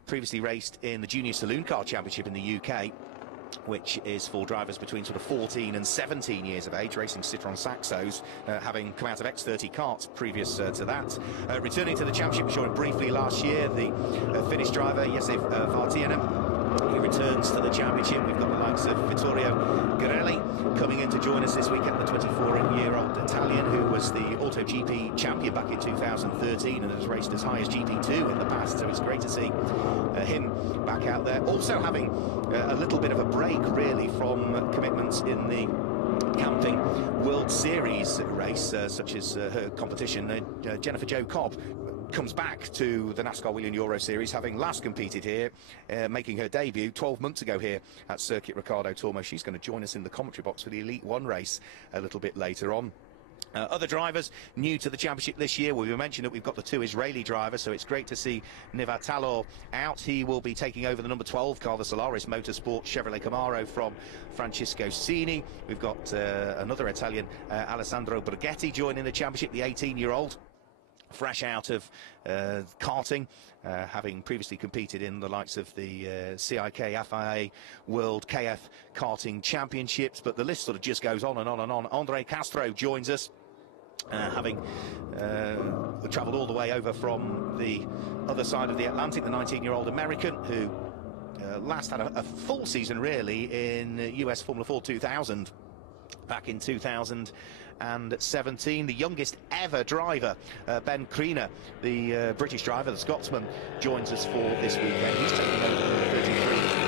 previously raced in the Junior Saloon Car Championship in the UK, which is for drivers between sort of 14 and 17 years of age, racing Citroën Saxos, having come out of X30 karts previous to that. Returning to the championship, we saw him briefly last year, the Finnish driver, Jesse Vartiainen, who returns to the championship. We've got the likes of Vittorio Garelli coming in to join us this weekend, the 24-year-old Italian who was the Auto GP champion back in 2013 and has raced as high as GP2 in the past, so it's great to see him back out there. Also having a little bit of a break really from commitments in the camping World Series race, such as her competition. Jennifer Jo Cobb comes back to the NASCAR Whelen Euro Series, having last competed here, making her debut 12 months ago here at Circuit Ricardo Tormo. She's going to join us in the commentary box for the Elite One race a little bit later on. Other drivers new to the championship this year, well, we mentioned that we've got the two Israeli drivers, so it's great to see Nivatalo out. He will be taking over the number 12 car, the Solaris Motorsport Chevrolet Camaro from Francisco Cini. We've got another Italian, Alessandro Borghetti, joining the championship, the 18-year-old. Fresh out of karting, having previously competed in the likes of the CIK FIA World KF Karting Championships, but the list sort of just goes on and on and on. Andre Castro joins us, having travelled all the way over from the other side of the Atlantic, the 19-year-old American who last had a full season really in US Formula 4 2000 back in 2017. The youngest ever driver, Ben Kriener, the British driver, the Scotsman, joins us for this weekend. He's taking over the 33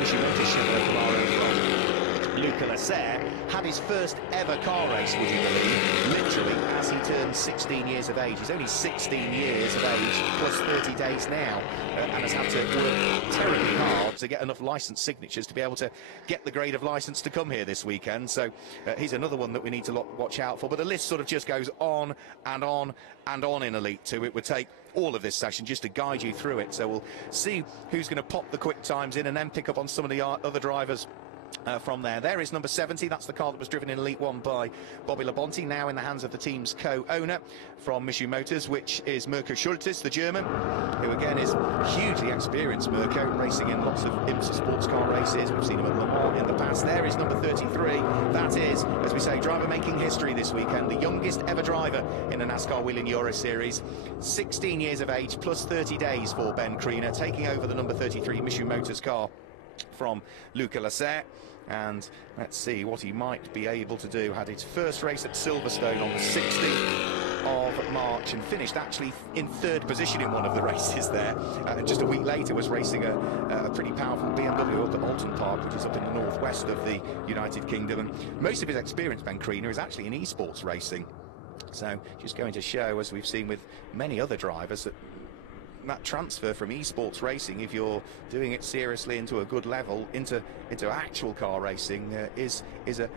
Mitsubishi Chevrolet Camaro from Luca Lasser. Had his first ever car race, would you believe, literally as he turned 16 years of age. He's only 16 years of age plus 30 days now, and has had to work terribly hard to get enough licence signatures to be able to get the grade of licence to come here this weekend. So he's another one that we need to watch out for. But the list sort of just goes on and on and on in Elite 2. It would take all of this session just to guide you through it. So we'll see who's going to pop the quick times in and then pick up on some of the other drivers from there. There is number 70. That's the car that was driven in Elite 1 by Bobby Labonte, now in the hands of the team's co-owner from Mitsubishi Motors, which is Mirko Schultes, the German, who again is hugely experienced. Mirko, racing in lots of IMSA sports car races. We've seen him at Le Mans in the past. There is number 33. That is, as we say, driver making history this weekend. The youngest ever driver in the NASCAR Whelen Euro Series. 16 years of age plus 30 days for Ben Kriener, taking over the number 33 Mitsubishi Motors car from Luca Lasser. And let's see what he might be able to do. Had his first race at Silverstone on the 16th of March and finished actually in third position in one of the races there, and just a week later was racing a pretty powerful BMW up at Alton Park, which is up in the northwest of the United Kingdom. And most of his experience, Ben Kriener, is actually in esports racing, so just going to show, as we've seen with many other drivers, that transfer from esports racing, if you're doing it seriously into a good level, into actual car racing, is a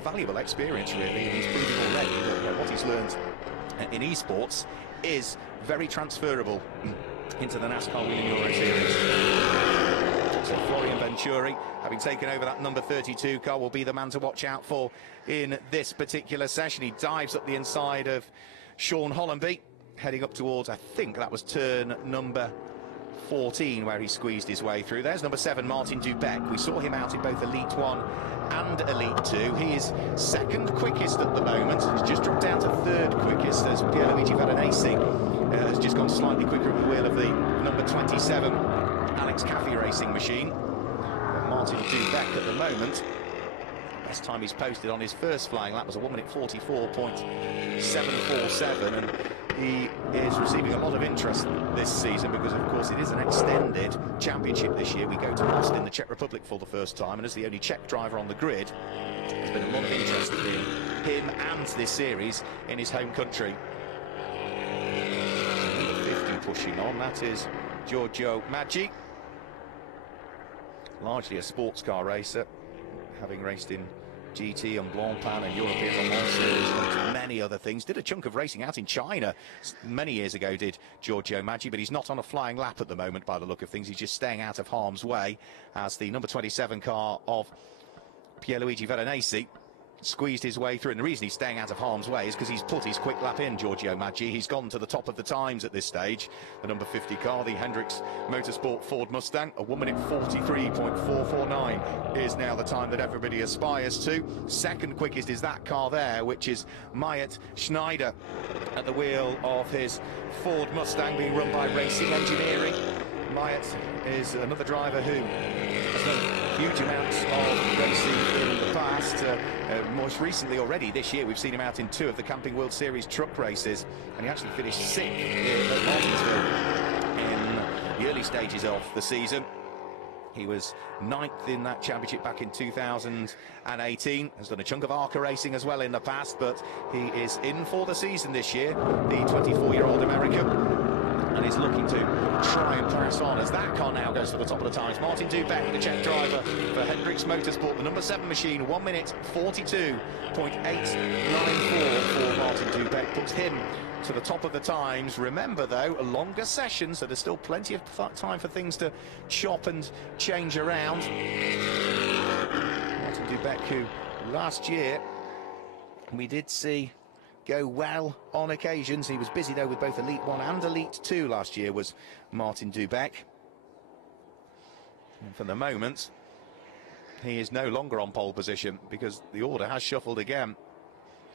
valuable experience really. And he's proving already that what he's learned in esports is very transferable into the NASCAR Whelen Euro Series. So Florian Venturi, having taken over that number 32 car, will be the man to watch out for in this particular session. He dives up the inside of Sean Hollenby, heading up towards, I think that was turn number 14, where he squeezed his way through. There's number 7, Martin Dubeck. We saw him out in both Elite 1 and Elite 2. He is second quickest at the moment. He's just dropped down to third quickest as Pierluigi Veronesi has just gone slightly quicker at the wheel of the number 27 Alex Caffey racing machine. But Martin Dubeck at the moment, best time he's posted on his first flying lap was a 1 minute 44.747, and he is receiving a lot of interest this season because, of course, it is an extended championship this year. We go to Most in the Czech Republic for the first time, and as the only Czech driver on the grid, there's been a lot of interest in him and this series in his home country. Number 50 pushing on, that is Giorgio Maggi, largely a sports car racer, having raced in GT and Blancpain and European Le Mans Series and many other things. Did a chunk of racing out in China many years ago, did Giorgio Maggi, but he's not on a flying lap at the moment by the look of things. He's just staying out of harm's way as the number 27 car of Pierluigi Veronesi squeezed his way through. And the reason he's staying out of harm's way is because he's put his quick lap in, Giorgio Maggi. He's gone to the top of the times at this stage. The number 50 car, the Hendricks Motorsport Ford Mustang, a 1 minute 43.449 is now the time that everybody aspires to. Second quickest is that car there, which is Mayet Schneider at the wheel of his Ford Mustang being run by Racing Engineering. Mayet is another driver who has He's done huge amounts of racing in the past. Most recently already this year, we've seen him out in 2 of the Camping World Series truck races, and he actually finished 6th at Martinsville in the early stages of the season. He was 9th in that championship back in 2018. Has done a chunk of ARCA racing as well in the past, but he is in for the season this year, the 24-year-old American, and is looking to try and press on as that car now goes to the top of the times. Martin Dubeck, the Czech driver for Hendricks Motorsport, the number 7 machine, 1 minute 42.894 for Martin Dubeck, puts him to the top of the times. Remember though, a longer session, so there's still plenty of time for things to chop and change around. Martin Dubeck, who last year we did see go well on occasions. He was busy though with both Elite 1 and Elite 2 last year, was Martin Dubeck. And for the moment, he is no longer on pole position because the order has shuffled again.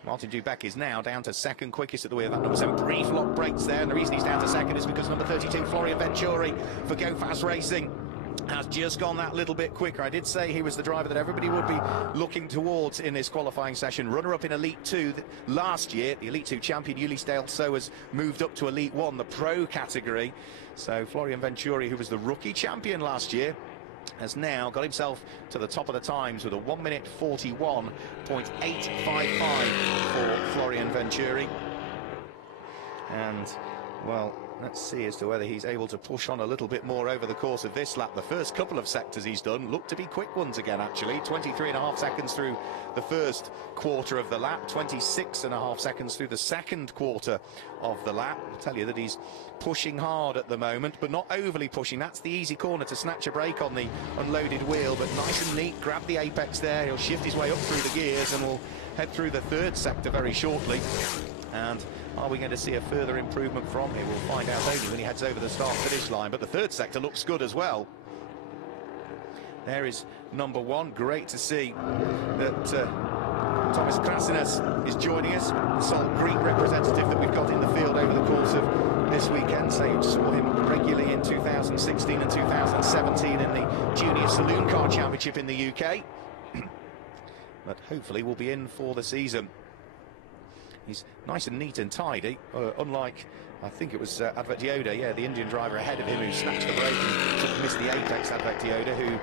Martin Dubeck is now down to 2nd quickest at the wheel. That number 7 brief lock breaks there, and the reason he's down to 2nd is because number 32 Florian Venturi for Go Fast Racing has just gone that little bit quicker. I did say he was the driver that everybody would be looking towards in this qualifying session. Runner-up in Elite 2 last year, the Elite 2 champion Ulysse Dale has moved up to Elite 1, the pro category. So Florian Venturi, who was the rookie champion last year, has now got himself to the top of the times with a 1 minute 41.855 for Florian Venturi. And, well, let's see as to whether he's able to push on a little bit more over the course of this lap. The first couple of sectors he's done look to be quick ones again, actually. 23.5 seconds through the first quarter of the lap, 26.5 seconds through the second quarter of the lap. I'll tell you that he's pushing hard at the moment, but not overly pushing. That's the easy corner to snatch a break on the unloaded wheel, but nice and neat, grab the apex there. He'll shift his way up through the gears and we'll head through the third sector very shortly. And are we going to see a further improvement from him? We'll find out only when he heads over the start-finish line. But the third sector looks good as well. There is number 1. Great to see that Thomas Krasinas is joining us, the sole Greek representative that we've got in the field over the course of this weekend. So you saw him regularly in 2016 and 2017 in the Junior Saloon Car Championship in the UK. But hopefully we'll be in for the season. He's nice and neat and tidy, unlike, I think it was Advet Yoda, yeah, the Indian driver ahead of him who snatched the brake and sort of missed the apex. Advet Yoda, who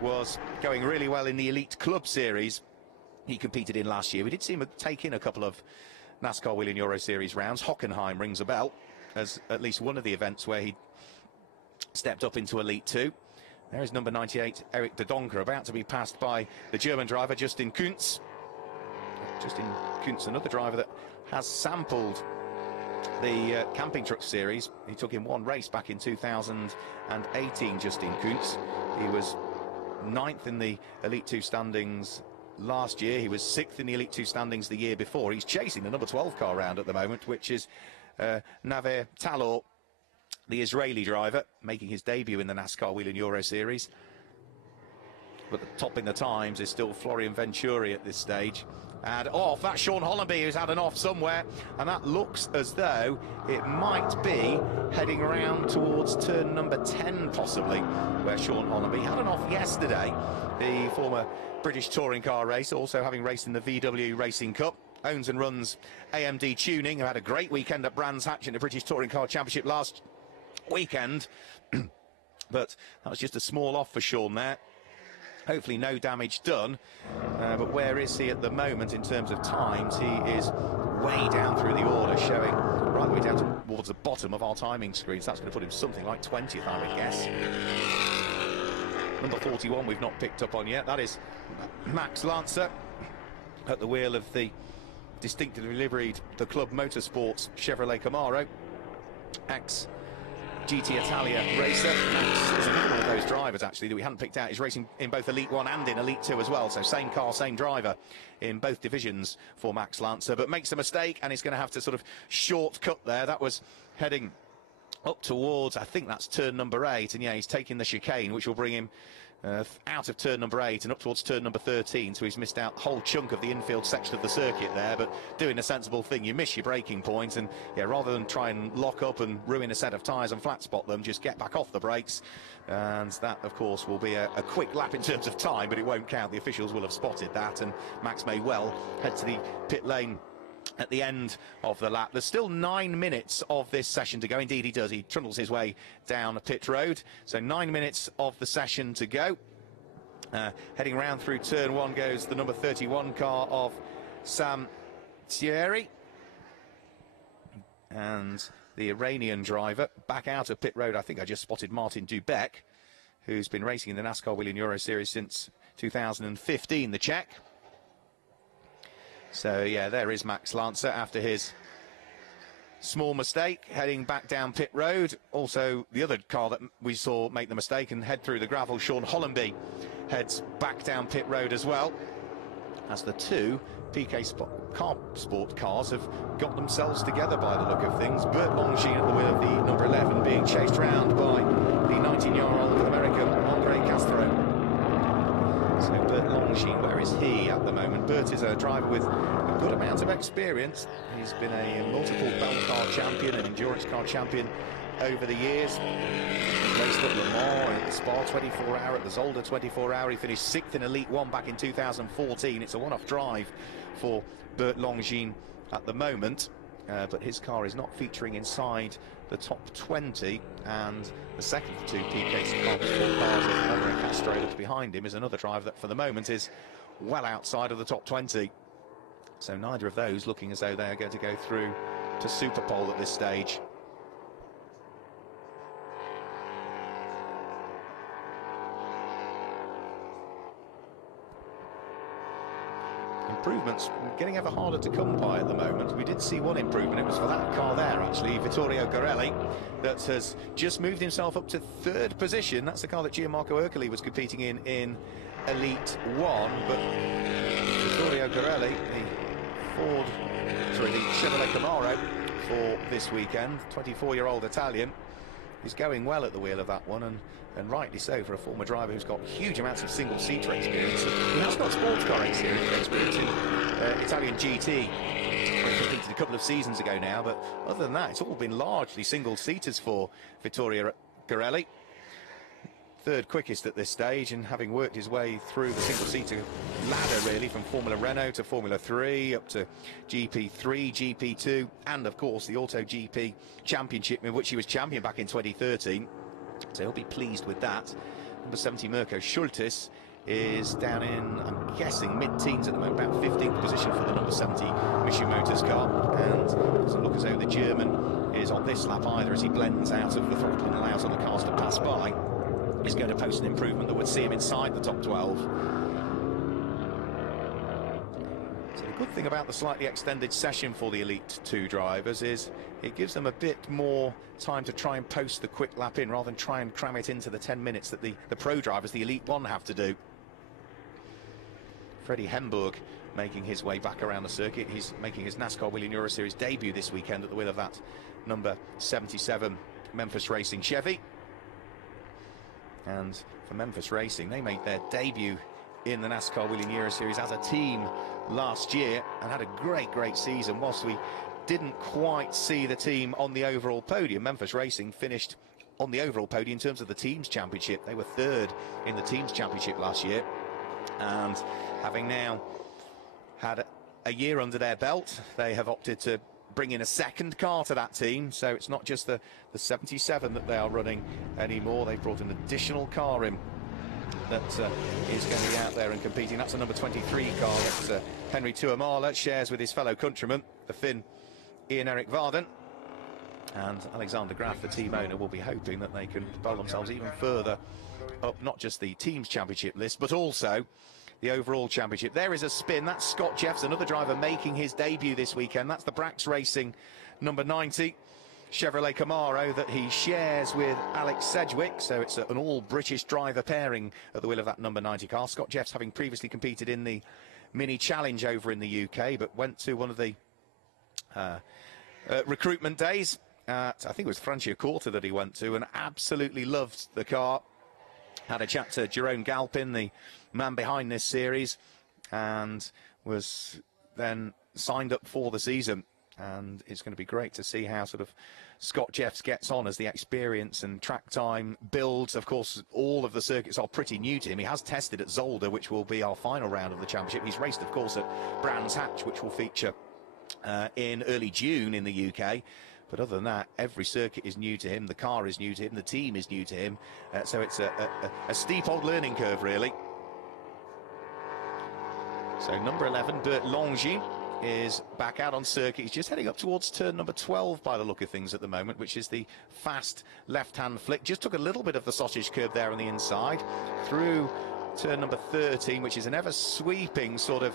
was going really well in the Elite Club Series he competed in last year. We did see him take in a couple of NASCAR Whelen Euro Series rounds. Hockenheim rings a bell as at least one of the events where he stepped up into Elite 2. There is number 98, Eric de Donker, about to be passed by the German driver Justin Kuntz. Justin Kuntz, another driver that has sampled the Camping Truck Series. He took in one race back in 2018, Justin Kuntz. He was 9th in the Elite 2 standings last year. He was 6th in the Elite 2 standings the year before. He's chasing the number 12 car round at the moment, which is Naver Talor, the Israeli driver, making his debut in the NASCAR Whelen Euro Series. But the top in the times is still Florian Venturi at this stage. And off, that's Sean Hollenby, who's had an off somewhere, and that looks as though it might be heading around towards turn number 10 possibly, where Sean Hollenby had an off yesterday. The former British touring car race, also having raced in the VW Racing Cup, owns and runs AMD Tuning, who had a great weekend at Brands Hatch in the British Touring Car Championship last weekend. But that was just a small off for Sean there. Hopefully no damage done, but where is he at the moment in terms of times? He is way down through the order, showing right the way down towards the bottom of our timing screen. So that's going to put him something like 20th, I would guess. Number 41 we've not picked up on yet. That is Max Lancer at the wheel of the distinctively liveried the Club Motorsports Chevrolet Camaro. GT Italia racer. Max is another one of those drivers actually that we hadn't picked out. He's racing in both Elite 1 and in Elite 2 as well, so same car, same driver in both divisions for Max Lancer, but makes a mistake and he's going to have to sort of shortcut there. That was heading up towards, I think that's turn number 8, and yeah, he's taking the chicane, which will bring him out of turn number 8 and up towards turn number 13, so he's missed out a whole chunk of the infield section of the circuit there, but doing a sensible thing. You miss your braking point, and yeah, rather than try and lock up and ruin a set of tyres and flat spot them, just get back off the brakes, and that of course will be a quick lap in terms of time, but it won't count. The officials will have spotted that, and Max may well head to the pit lane at the end of the lap. There's still 9 minutes of this session to go. Indeed he does. He trundles his way down a pit road. So 9 minutes of the session to go. Heading round through turn 1 goes the number 31 car of Sam Thierry. And the Iranian driver back out of pit road. I think I just spotted Martin Dubec, who's been racing in the NASCAR Whelen Euro Series since 2015, the Czech. So, yeah, there is Max Lancer after his small mistake, heading back down pit road. Also, the other car that we saw make the mistake and head through the gravel, Sean Hollenby, heads back down pit road as well, as the two PK Sport cars have got themselves together by the look of things. Bert Longines at the wheel of the number 11, being chased round by the 19-year-old American Andre Castro. So Bert Longines, where is he at the moment? Bert is a driver with a good amount of experience. He's been a multiple bell car champion, an endurance car champion over the years. He raced at Le Mans, at the Spa 24 Hour, at the Zolder 24 Hour. He finished 6th in Elite 1 back in 2014. It's a one-off drive for Bert Longines at the moment, but his car is not featuring inside the top 20, and the second of the two PK Sport cars of Andre Castro that's behind him is another driver that for the moment is well outside of the top 20. So neither of those looking as though they are going to go through to Superpole at this stage. Improvements getting ever harder to come by at the moment. We did see one improvement. It was for that car there, actually, Vittorio Garelli, that has just moved himself up to 3rd position. That's the car that Gianmarco Ercole was competing in Elite 1, but Vittorio Garelli, the Chevrolet Camaro for this weekend, 24-year-old Italian, is going well at the wheel of that one, and rightly so for a former driver who's got huge amounts of single-seater experience. He has got sports car experience in Italian GT, where he competed a couple of seasons ago now, but other than that, it's all been largely single-seaters for Vittorio Garelli. 3rd quickest at this stage, and having worked his way through the single-seater ladder, really, from Formula Renault to Formula 3, up to GP3, GP2, and, of course, the Auto GP Championship, in which he was champion back in 2013. So he'll be pleased with that. Number 70, Mirko Schultes, is down in, I'm guessing, mid-teens at the moment, about 15th position for the number 70 Mission Motors car. And it doesn't look as though the German is on this lap either, as he blends out of the throttle and allows other cars to pass by. He's going to post an improvement that would see him inside the top 12. So the good thing about the slightly extended session for the Elite 2 drivers is it gives them a bit more time to try and post the quick lap in, rather than try and cram it into the 10 minutes that the pro drivers, the Elite 1, have to do. Freddie Hemburg making his way back around the circuit. He's making his NASCAR Whelen Euro Series debut this weekend at the wheel of that number 77 Memphis Racing Chevy. And for Memphis Racing, they made their debut in the NASCAR Whelen Euro Series as a team last year and had a great season. Whilst we didn't quite see the team on the overall podium, Memphis Racing finished on the overall podium in terms of the team's championship. They were 3rd in the team's championship last year, and having now had a year under their belt, they have opted to bring in a second car to that team. So it's not just the 77 that they are running anymore. They've brought an additional car in that is going to be out there and competing. That's a number 23 car that Henry Tuamala shares with his fellow countryman, the Finn Ian-Eric Varden. And Alexander Graf, the team owner, will be hoping that they can propel themselves even further up, not just the team's championship list, but also the overall championship. There is a spin. That's Scott Jeffs, another driver making his debut this weekend. That's the Brax Racing number 90 Chevrolet Camaro that he shares with Alex Sedgwick. So it's an all-British driver pairing at the wheel of that number 90 car. Scott Jeffs having previously competed in the Mini Challenge over in the UK, but went to one of the recruitment days at, I think it was Franciacorta that he went to, and absolutely loved the car. Had a chat to Jerome Galpin, the man behind this series, and was then signed up for the season. And it's going to be great to see how sort of Scott Jeffs gets on as the experience and track time builds. Of course, all of the circuits are pretty new to him. He has tested at Zolder, which will be our final round of the championship. He's raced, of course, at Brands Hatch, which will feature in early June in the UK. But other than that, every circuit is new to him. The car is new to him. The team is new to him. So it's a steep old learning curve, really. So number 11, Bert Longin, is back out on circuit. He's just heading up towards turn number 12 by the look of things at the moment, which is the fast left-hand flick. Just took a little bit of the sausage curb there on the inside. Through turn number 13, which is an ever-sweeping sort of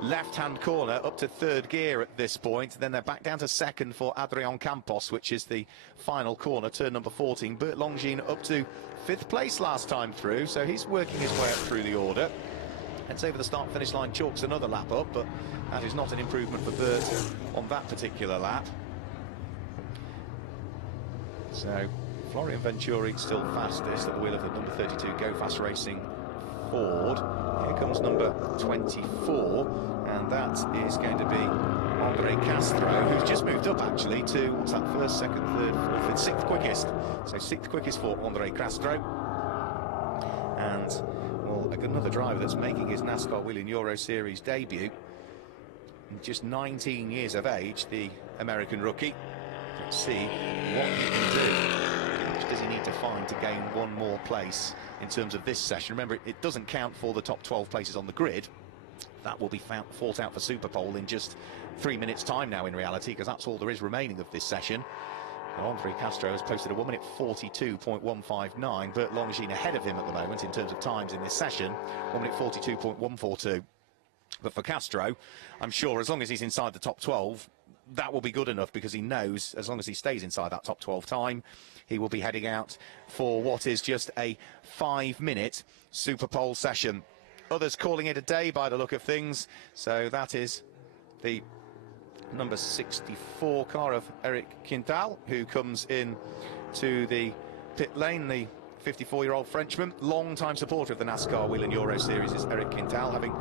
left-hand corner up to third gear at this point. Then they're back down to second for Adrian Campos, which is the final corner, turn number 14. Bert Longin up to 5th place last time through, so he's working his way up through the order. Heads over the start-finish line, chalks another lap up, but that is not an improvement for Bert on that particular lap. So Florian Venturi still fastest at the wheel of the number 32 Go Fast Racing Ford. Here comes number 24, and that is going to be Andre Castro, who's just moved up actually to, what's that, first, second, third, fourth, and 6th quickest. So 6th quickest for Andre Castro. And well, another driver that's making his NASCAR Whelen Euro Series debut. Just 19 years of age, the American rookie. Let's see what he can do. How much does he need to find to gain one more place in terms of this session? Remember, it doesn't count for the top 12 places on the grid. That will be fought out for Super Pole in just 3 minutes' time now, in reality, because that's all there is remaining of this session. Andre Castro has posted a 1 minute 42.159. Bert Longin ahead of him at the moment in terms of times in this session, 1 minute 42.142. But for Castro, I'm sure as long as he's inside the top 12, that will be good enough, because he knows as long as he stays inside that top 12 time, he will be heading out for what is just a 5-minute Super Pole session. Others calling it a day by the look of things. So that is the number 64 car of Eric Quintal, who comes in to the pit lane, the 54-year-old Frenchman. Long-time supporter of the NASCAR Whelen Euro Series is Eric Quintal, having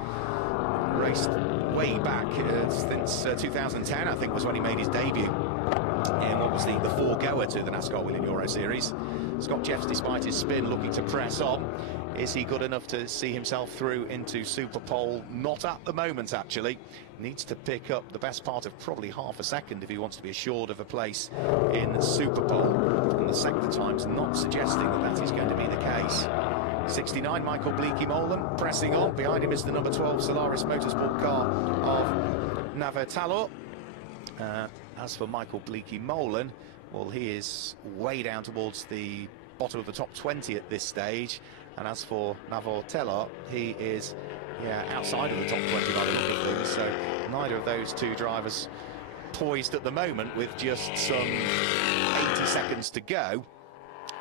raced way back since 2010, I think, was when he made his debut in what was the foregoer to the NASCAR Whelen Euro Series. Scott Jeffs, despite his spin, looking to press on. Is he good enough to see himself through into Super Pole? Not at the moment, actually. Needs to pick up the best part of probably half a second if he wants to be assured of a place in Super Pole. And the sector time's not suggesting that that is going to be the case. 69, Michael Bleekie-Molen pressing on. Behind him is the number 12 Solaris Motorsport car of Navartalo. As for Michael Bleekie-Molen, well, he is way down towards the bottom of the top 20 at this stage. And as for Navartalo, he is outside of the top 20 by the look of things. So neither of those two drivers poised at the moment, with just some 80 seconds to go,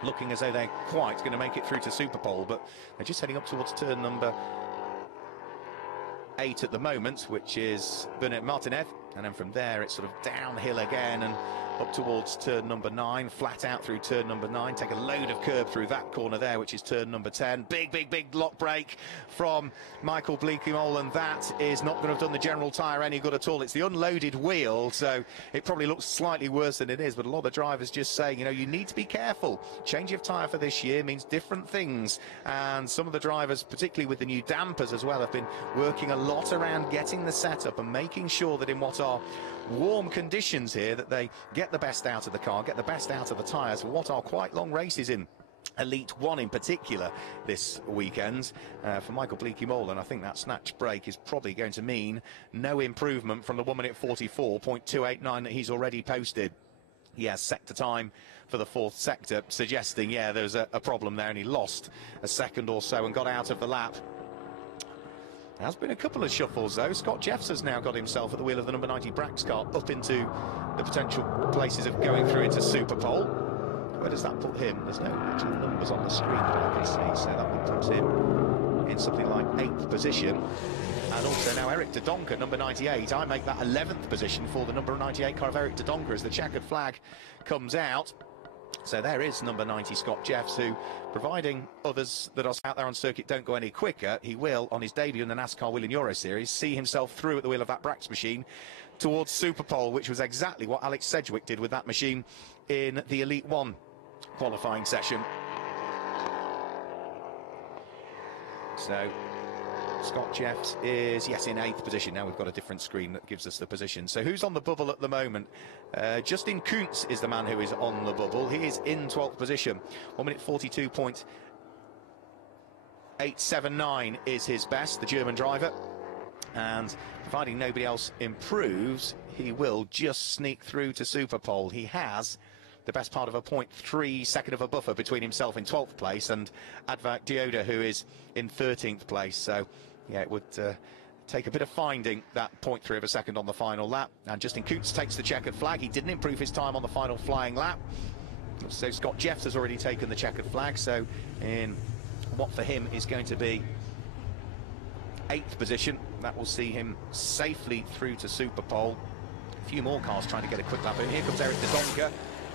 looking as though they're quite going to make it through to Super Pole. But they're just heading up towards turn number 8 at the moment, which is Bernard Martinez, and then from there it's sort of downhill again and up towards turn number 9, flat out through turn number 9, take a load of curb through that corner there, which is turn number 10. Big lock brake from Michael Bleekie-Molen. That is not going to have done the general tyre any good at all. It's the unloaded wheel, so it probably looks slightly worse than it is, but a lot of drivers just saying, you know, you need to be careful. Change of tyre for this year means different things, and some of the drivers, particularly with the new dampers as well, have been working a lot around getting the setup and making sure that in what are warm conditions here, that they get the best out of the car, get the best out of the tyres for what are quite long races in Elite 1 in particular this weekend. For Michael Bleekie-Molen, I think that snatch break is probably going to mean no improvement from the 1 minute 44.289 that he's already posted. He has sector time for the 4th sector, suggesting, there's a problem there, and he lost a second or so and got out of the lap. There has been a couple of shuffles, though. Scott Jeffs has now got himself at the wheel of the number 90 Brax car up into the potential places of going through into Super Pole. Where does that put him? There's no actual numbers on the screen that I can see, so that would put him in something like 8th position. And also now Eric de Donker, number 98. I make that 11th position for the number 98 car of Eric de Donker as the checkered flag comes out. So there is number 90, Scott Jeffs, who, providing others that are out there on circuit don't go any quicker, he will, on his debut in the NASCAR Whelen Euro Series, see himself through at the wheel of that Brax machine towards Superpole, which was exactly what Alex Sedgwick did with that machine in the Elite 1 qualifying session. So Scott Jeffs is, yes, in 8th position. Now we've got a different screen that gives us the position. So who's on the bubble at the moment? Justin Kuntz is the man who is on the bubble. He is in 12th position. 1 minute 42.879 is his best, the German driver. And providing nobody else improves, he will just sneak through to Superpole. He has the best part of a 0.3 second of a buffer between himself in 12th place and Advak Dioda, who is in 13th place. So, yeah, it would take a bit of finding that 0.3 of a second on the final lap. And Justin Kuntz takes the checkered flag. He didn't improve his time on the final flying lap. So Scott Jeffs has already taken the checkered flag. So in what for him is going to be 8th position, that will see him safely through to Superpole. A few more cars trying to get a quick lap in. Here comes Eric de Donker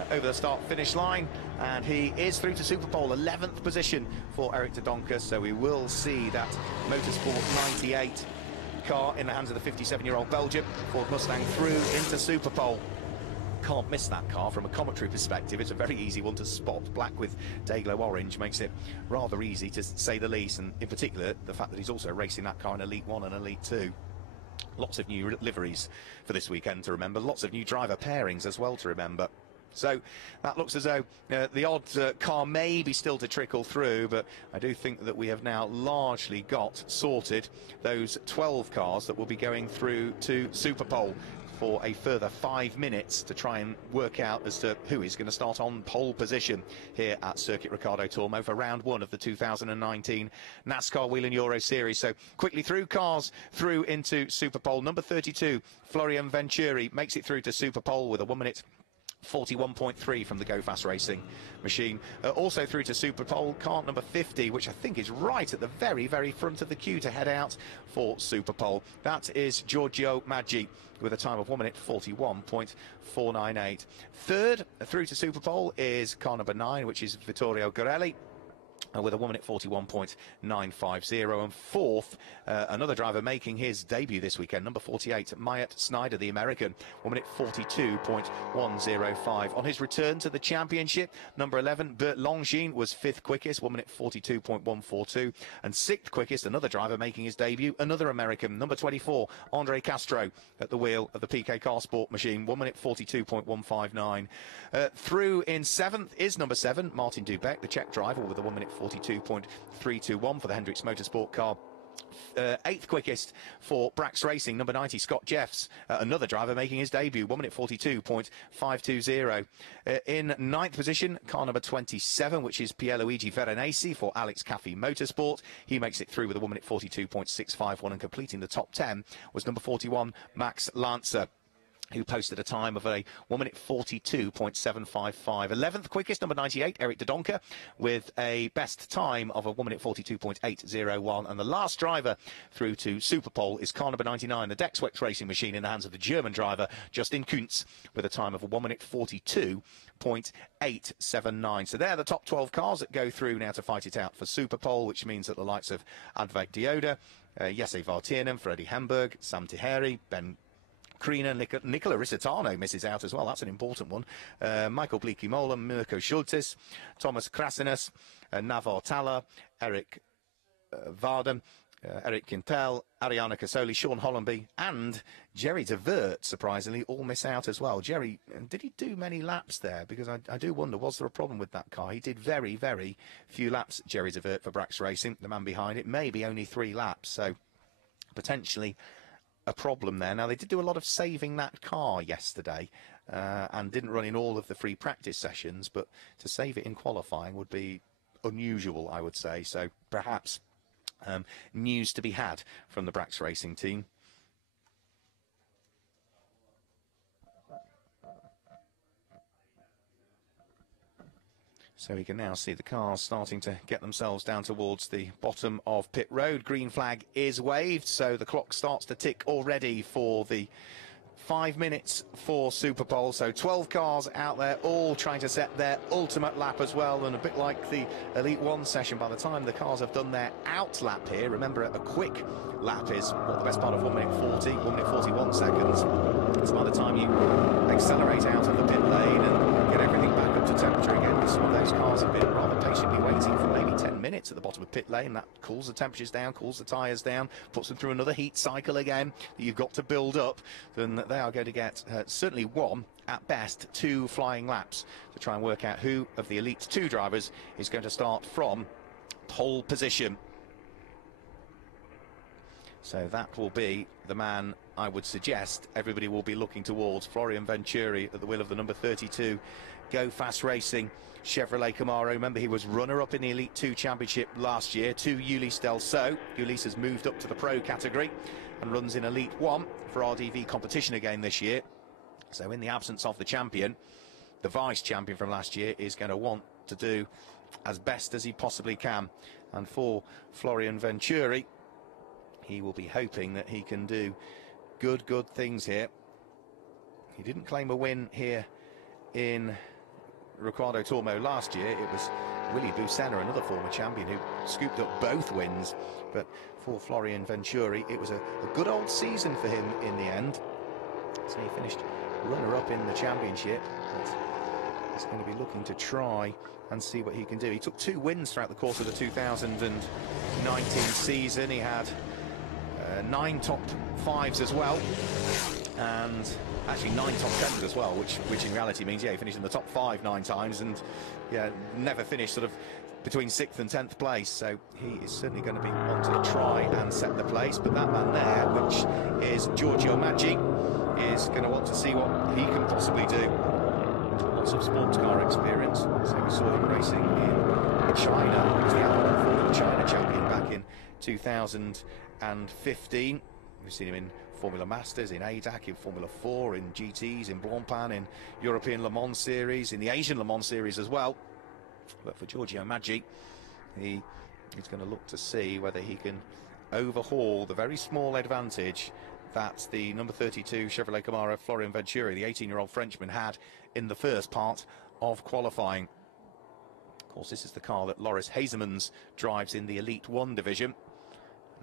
over the start-finish line, and he is through to Superpole. 11th position for Eric de Donker, so we will see that Motorsport 98 car in the hands of the 57-year-old Belgian Ford Mustang through into Superpole. Can't miss that car from a commentary perspective. It's a very easy one to spot. Black with day-glow orange makes it rather easy, to say the least, and in particular the fact that he's also racing that car in Elite 1 and Elite 2. Lots of new liveries for this weekend to remember, lots of new driver pairings as well to remember. So that looks as though the odd car may be still to trickle through, but I do think that we have now largely got sorted those 12 cars that will be going through to Superpole for a further 5 minutes to try and work out as to who is going to start on pole position here at Circuit Ricardo Tormo for round 1 of the 2019 NASCAR Whelen Euro Series. So quickly through cars through into Superpole. Number 32, Florian Venturi, makes it through to Superpole with a 1 minute 41.3 from the Go Fast Racing machine. Also through to Superpole, car number 50, which I think is right at the very, very front of the queue to head out for Superpole. That is Giorgio Maggi with a time of 1 minute 41.498. Third through to Superpole is car number 9, which is Vittorio Gorelli, with a 1 minute 41.950, and fourth, another driver making his debut this weekend, number 48, Myatt Snyder, the American, 1 minute 42.105. On his return to the championship, number 11, Bert Longines, was 5th quickest, 1 minute 42.142, and 6th quickest, another driver making his debut, another American, number 24, Andre Castro, at the wheel of the PK Car Sport machine, 1 minute 42.159. Through in 7th is number 7, Martin Dubeck, the Czech driver, with a 1 minute 42.321 for the Hendricks Motorsport car. 8th quickest for Brax Racing, number 90, Scott Jeffs, another driver making his debut, 1 minute 42.520. In 9th position, car number 27, which is Pierluigi Veronesi for Alex Caffey Motorsport. He makes it through with a 1 minute 42.651, and completing the top 10 was number 41, Max Lancer, who posted a time of a 1 minute 42.755. 11th quickest, number 98, Eric de Donker, with a best time of a 1 minute 42.801. And the last driver through to Superpole is car number 99, the Dexwex Racing machine, in the hands of the German driver Justin Kuntz, with a time of a 1 minute 42.879. So they're the top 12 cars that go through now to fight it out for Superpole, which means that the likes of Advak Dioda, Jesse Vartiernan, Freddie Hamburg, Sam Tiheri, Ben Kriener, Nicola Risitano misses out as well. That's an important one. Michael Bleeky-Mola, Mirko Schultes, Thomas Krasinas, Navor Talla, Eric Varden, Eric Quintel, Ariana Casoli, Sean Hollenby, and Jerry de Vert, surprisingly, all miss out as well. Jerry, did he do many laps there? Because I do wonder, was there a problem with that car? He did very, very few laps, Jerry de Vert, for Brax Racing, the man behind it. Maybe only 3 laps, so potentially a problem there. Now, they did do a lot of saving that car yesterday and didn't run in all of the free practice sessions, but to save it in qualifying would be unusual, I would say. So perhaps news to be had from the Brax Racing team. So we can now see the cars starting to get themselves down towards the bottom of pit road. Green flag is waved, so the clock starts to tick already for the 5 minutes for Super Pole, so 12 cars out there, all trying to set their ultimate lap as well, and a bit like the Elite 1 session, by the time the cars have done their out lap here, remember a quick lap is what the best part of 1 minute 40, 1 minute 41 seconds. It's by the time you accelerate out of the pit lane and get everything back up to temperature again, because some of those cars have been rather patiently waiting for maybe 10 minutes at the bottom of pit lane. That cools the temperatures down, cools the tyres down, puts them through another heat cycle again that you've got to build up. Then they are going to get certainly one, at best, 2 flying laps to try and work out who of the Elite 2 drivers is going to start from pole position. So that will be the man I would suggest everybody will be looking towards, Florian Venturi at the wheel of the number 32 Go Fast Racing Chevrolet Camaro. Remember, he was runner-up in the Elite 2 Championship last year to Ulysse Delceau. Ulysse has moved up to the Pro category and runs in Elite 1 for RDV competition again this year. So in the absence of the champion, the vice-champion from last year is going to want to do as best as he possibly can. And for Florian Venturi, he will be hoping that he can do good things here. He didn't claim a win here in Ricardo Tormo last year. It was Willy Busenna, another former champion, who scooped up both wins. But for Florian Venturi, it was a good old season for him in the end. So he finished runner-up in the championship. But he's going to be looking to try and see what he can do. He took 2 wins throughout the course of the 2019 season. He had 9 top 5s as well, and actually 9 top 10s as well, which in reality means, yeah, he finished in the top 5 9 times, and yeah, never finished sort of between 6th and 10th place. So he is certainly going to be wanting to try and set the place. But that man there, which is Giorgio Maggi, is going to want to see what he can possibly do. Lots of sports car experience. So we saw him racing in China. He was the Formula China champion back in 2015. We've seen him in Formula Masters, in ADAC, in Formula 4, in GTs, in Blancpain, in European Le Mans Series, in the Asian Le Mans Series as well. But for Giorgio Maggi, he's going to look to see whether he can overhaul the very small advantage that the number 32 Chevrolet Camaro Florian Venturi, the 18-year-old Frenchman, had in the first part of qualifying. Of course, this is the car that Loris Hazemans drives in the Elite 1 division.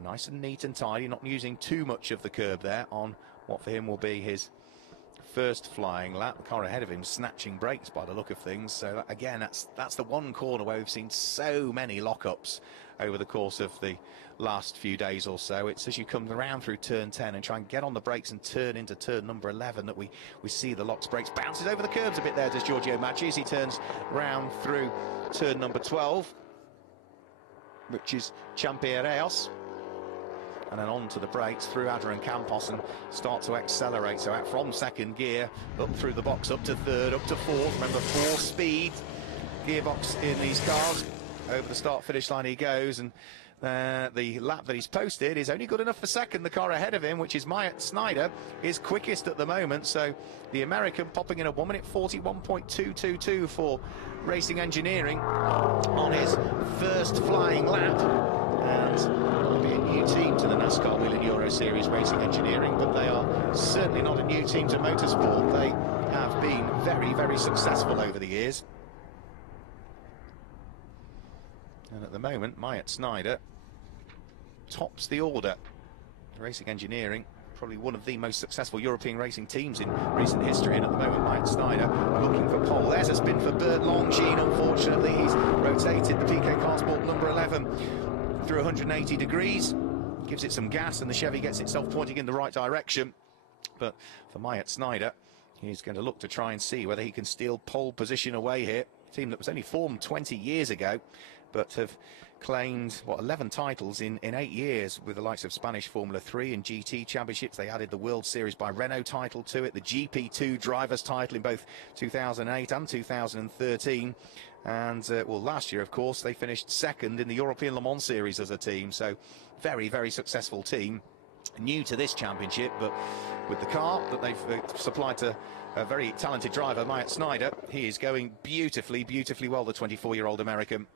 Nice and neat and tidy, not using too much of the curb there on what for him will be his first flying lap. The car ahead of him snatching brakes by the look of things. So again, that's the one corner where we've seen so many lockups over the course of the last few days or so. It's as you come around through turn 10 and try and get on the brakes and turn into turn number 11 that we see the locks brakes. Bounces over the curbs a bit there, does Giorgio Maggi, as he turns round through turn number 12, which is Champeireos. And then on to the brakes through Adrian Campos and start to accelerate. So out from second gear, up through the box, up to third, up to fourth. Remember, 4-speed gearbox in these cars. Over the start-finish line he goes, and the lap that he's posted is only good enough for second. The car ahead of him, which is Myatt Snyder, is quickest at the moment. So the American popping in a 1 minute 41.222 for Racing Engineering on his first flying lap. And it'll be a new team to the NASCAR Whelen Euro Series, Racing Engineering, but they are certainly not a new team to motorsport. They have been very successful over the years. And at the moment, Myatt Snyder tops the order. Racing Engineering, probably one of the most successful European racing teams in recent history, and at the moment Myatt Snyder looking for pole. There's a spin for Bert Longines. Unfortunately, he's rotated the PK Car Sport number 11 through 180 degrees, gives it some gas, and the Chevy gets itself pointing in the right direction. But for Myatt Snyder, he's going to look to try and see whether he can steal pole position away here. A team that was only formed 20 years ago, but have claimed, what, 11 titles in 8 years with the likes of Spanish Formula 3 and GT championships. They added the World Series by Renault title to it, the GP2 drivers title in both 2008 and 2013. And, well, last year, of course, they finished second in the European Le Mans Series as a team. So very successful team. New to this championship, but with the car that they've supplied to a very talented driver, Myatt Snyder, he is going beautifully well, the 24-year-old American.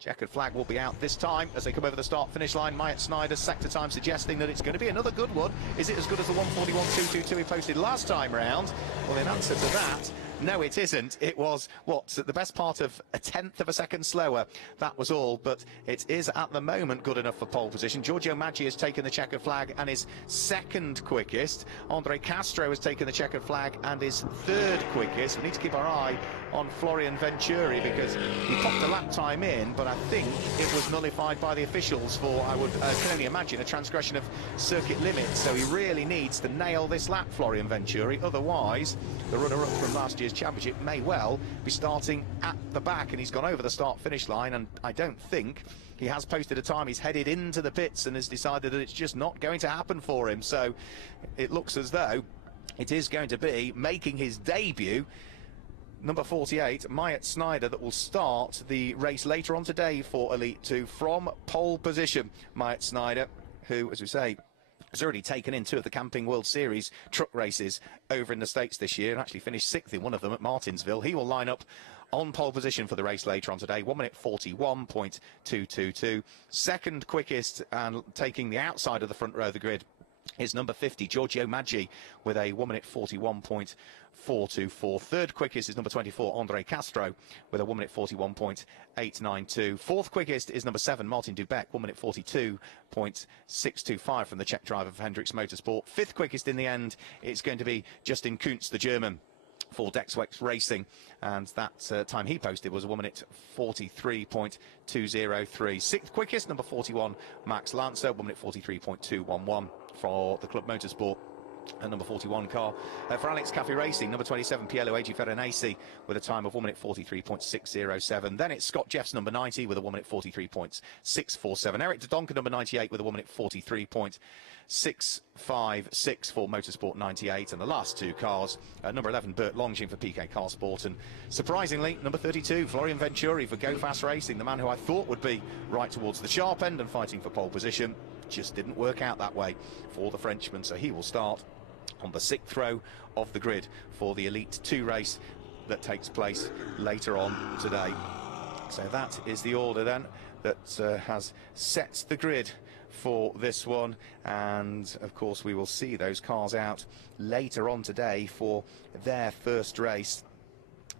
Checkered flag will be out this time as they come over the start-finish line. Myatt Snyder's sector time suggesting that it's going to be another good one. Is it as good as the 1:41.222 he posted last time round? Well, in answer to that, no, it isn't. It was, what, the best part of a tenth of a second slower. That was all, but it is at the moment good enough for pole position. Giorgio Maggi has taken the checkered flag and is second quickest. Andre Castro has taken the checkered flag and is third quickest. We need to keep our eye on Florian Venturi because he popped a lap time in, but I think it was nullified by the officials for, I can only imagine, a transgression of circuit limits. So he really needs to nail this lap, Florian Venturi. Otherwise, the runner-up from last year's championship may well be starting at the back, and he's gone over the start-finish line, and I don't think he has posted a time. He's headed into the pits and has decided that it's just not going to happen for him. So it looks as though it is going to be making his debut number 48, Myatt Snyder, that will start the race later on today for Elite 2 from pole position. Myatt Snyder, who, as we say, has already taken in 2 of the Camping World Series truck races over in the States this year and actually finished 6th in one of them at Martinsville. He will line up on pole position for the race later on today, 1:41.222. Second quickest and taking the outside of the front row of the grid is number 50, Giorgio Maggi, with a 1:41.424. Third quickest is number 24, Andre Castro, with a 1:41.892. Fourth quickest is number 7, Martin Dubeck, 1:42.625 from the Czech driver of Hendricks Motorsport. Fifth quickest in the end, it's going to be Justin Kuntz, the German, for Dexwex Racing, and that time he posted was a 1:43.203. Sixth quickest, number 41, Max Lancer, 1:43.211 for the Club Motorsport. And number 41 car for Alex Cafe Racing, number 27, Pierluigi Veronesi, with a time of 1:43.607. Then it's Scott Jeffs, number 90, with a 1:43.647. Eric de Donker, number 98, with a 1:43.656 for Motorsport 98. And the last 2 cars, number 11, Bert Longin for PK Car Sport, and surprisingly, number 32, Florian Venturi for Go Fast Racing, the man who I thought would be right towards the sharp end and fighting for pole position. Just didn't work out that way for the Frenchman, so he will start on the 6th row of the grid for the Elite 2 race that takes place later on today. So that is the order then that has set the grid for this one, and of course we will see those cars out later on today for their first race.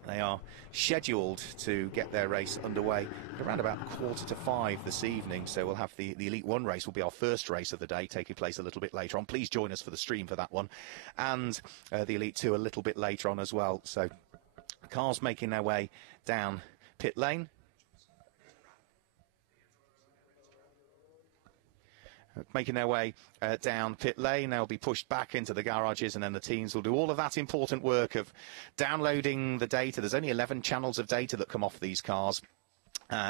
They are scheduled to get their race underway at around about 4:45 this evening, so we'll have the Elite 1 race will be our first race of the day, taking place a little bit later on. Please join us for the stream for that one, and the Elite 2 a little bit later on as well. So cars making their way down pit lane. Making their way down pit lane. They'll be pushed back into the garages, and then the teams will do all of that important work of downloading the data. There's only 11 channels of data that come off these cars.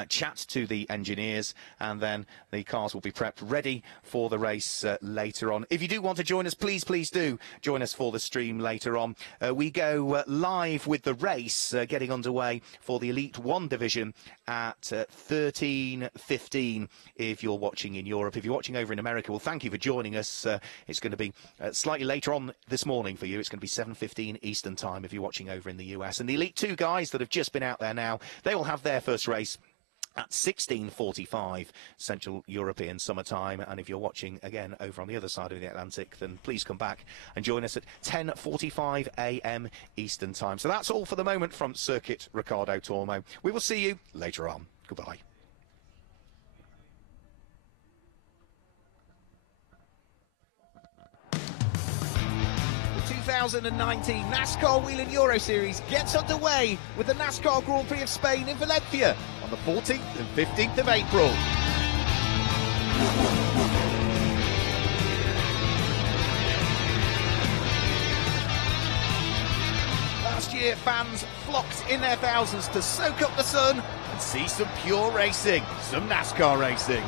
Chat to the engineers, and then the cars will be prepped ready for the race later on. If you do want to join us, please do join us for the stream later on. We go live with the race getting underway for the Elite 1 division at 13:15 if you're watching in Europe. If you're watching over in America, well, thank you for joining us. It's going to be slightly later on this morning for you. It's going to be 7:15 Eastern time if you're watching over in the US. And the Elite 2 guys that have just been out there now, they will have their first race at 16:45 Central European summertime. And if you're watching again over on the other side of the Atlantic, then please come back and join us at 10:45 a.m. Eastern time. So that's all for the moment from Circuit Ricardo Tormo. We will see you later on. Goodbye. The 2019 NASCAR Whelen Euro Series gets underway with the NASCAR Grand Prix of Spain in Valencia on the 14th and 15th of April. Last year, fans flocked in their thousands to soak up the sun and see some pure racing, some NASCAR racing.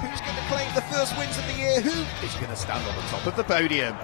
Who's going to claim the first wins of the year? Who is going to stand on the top of the podium?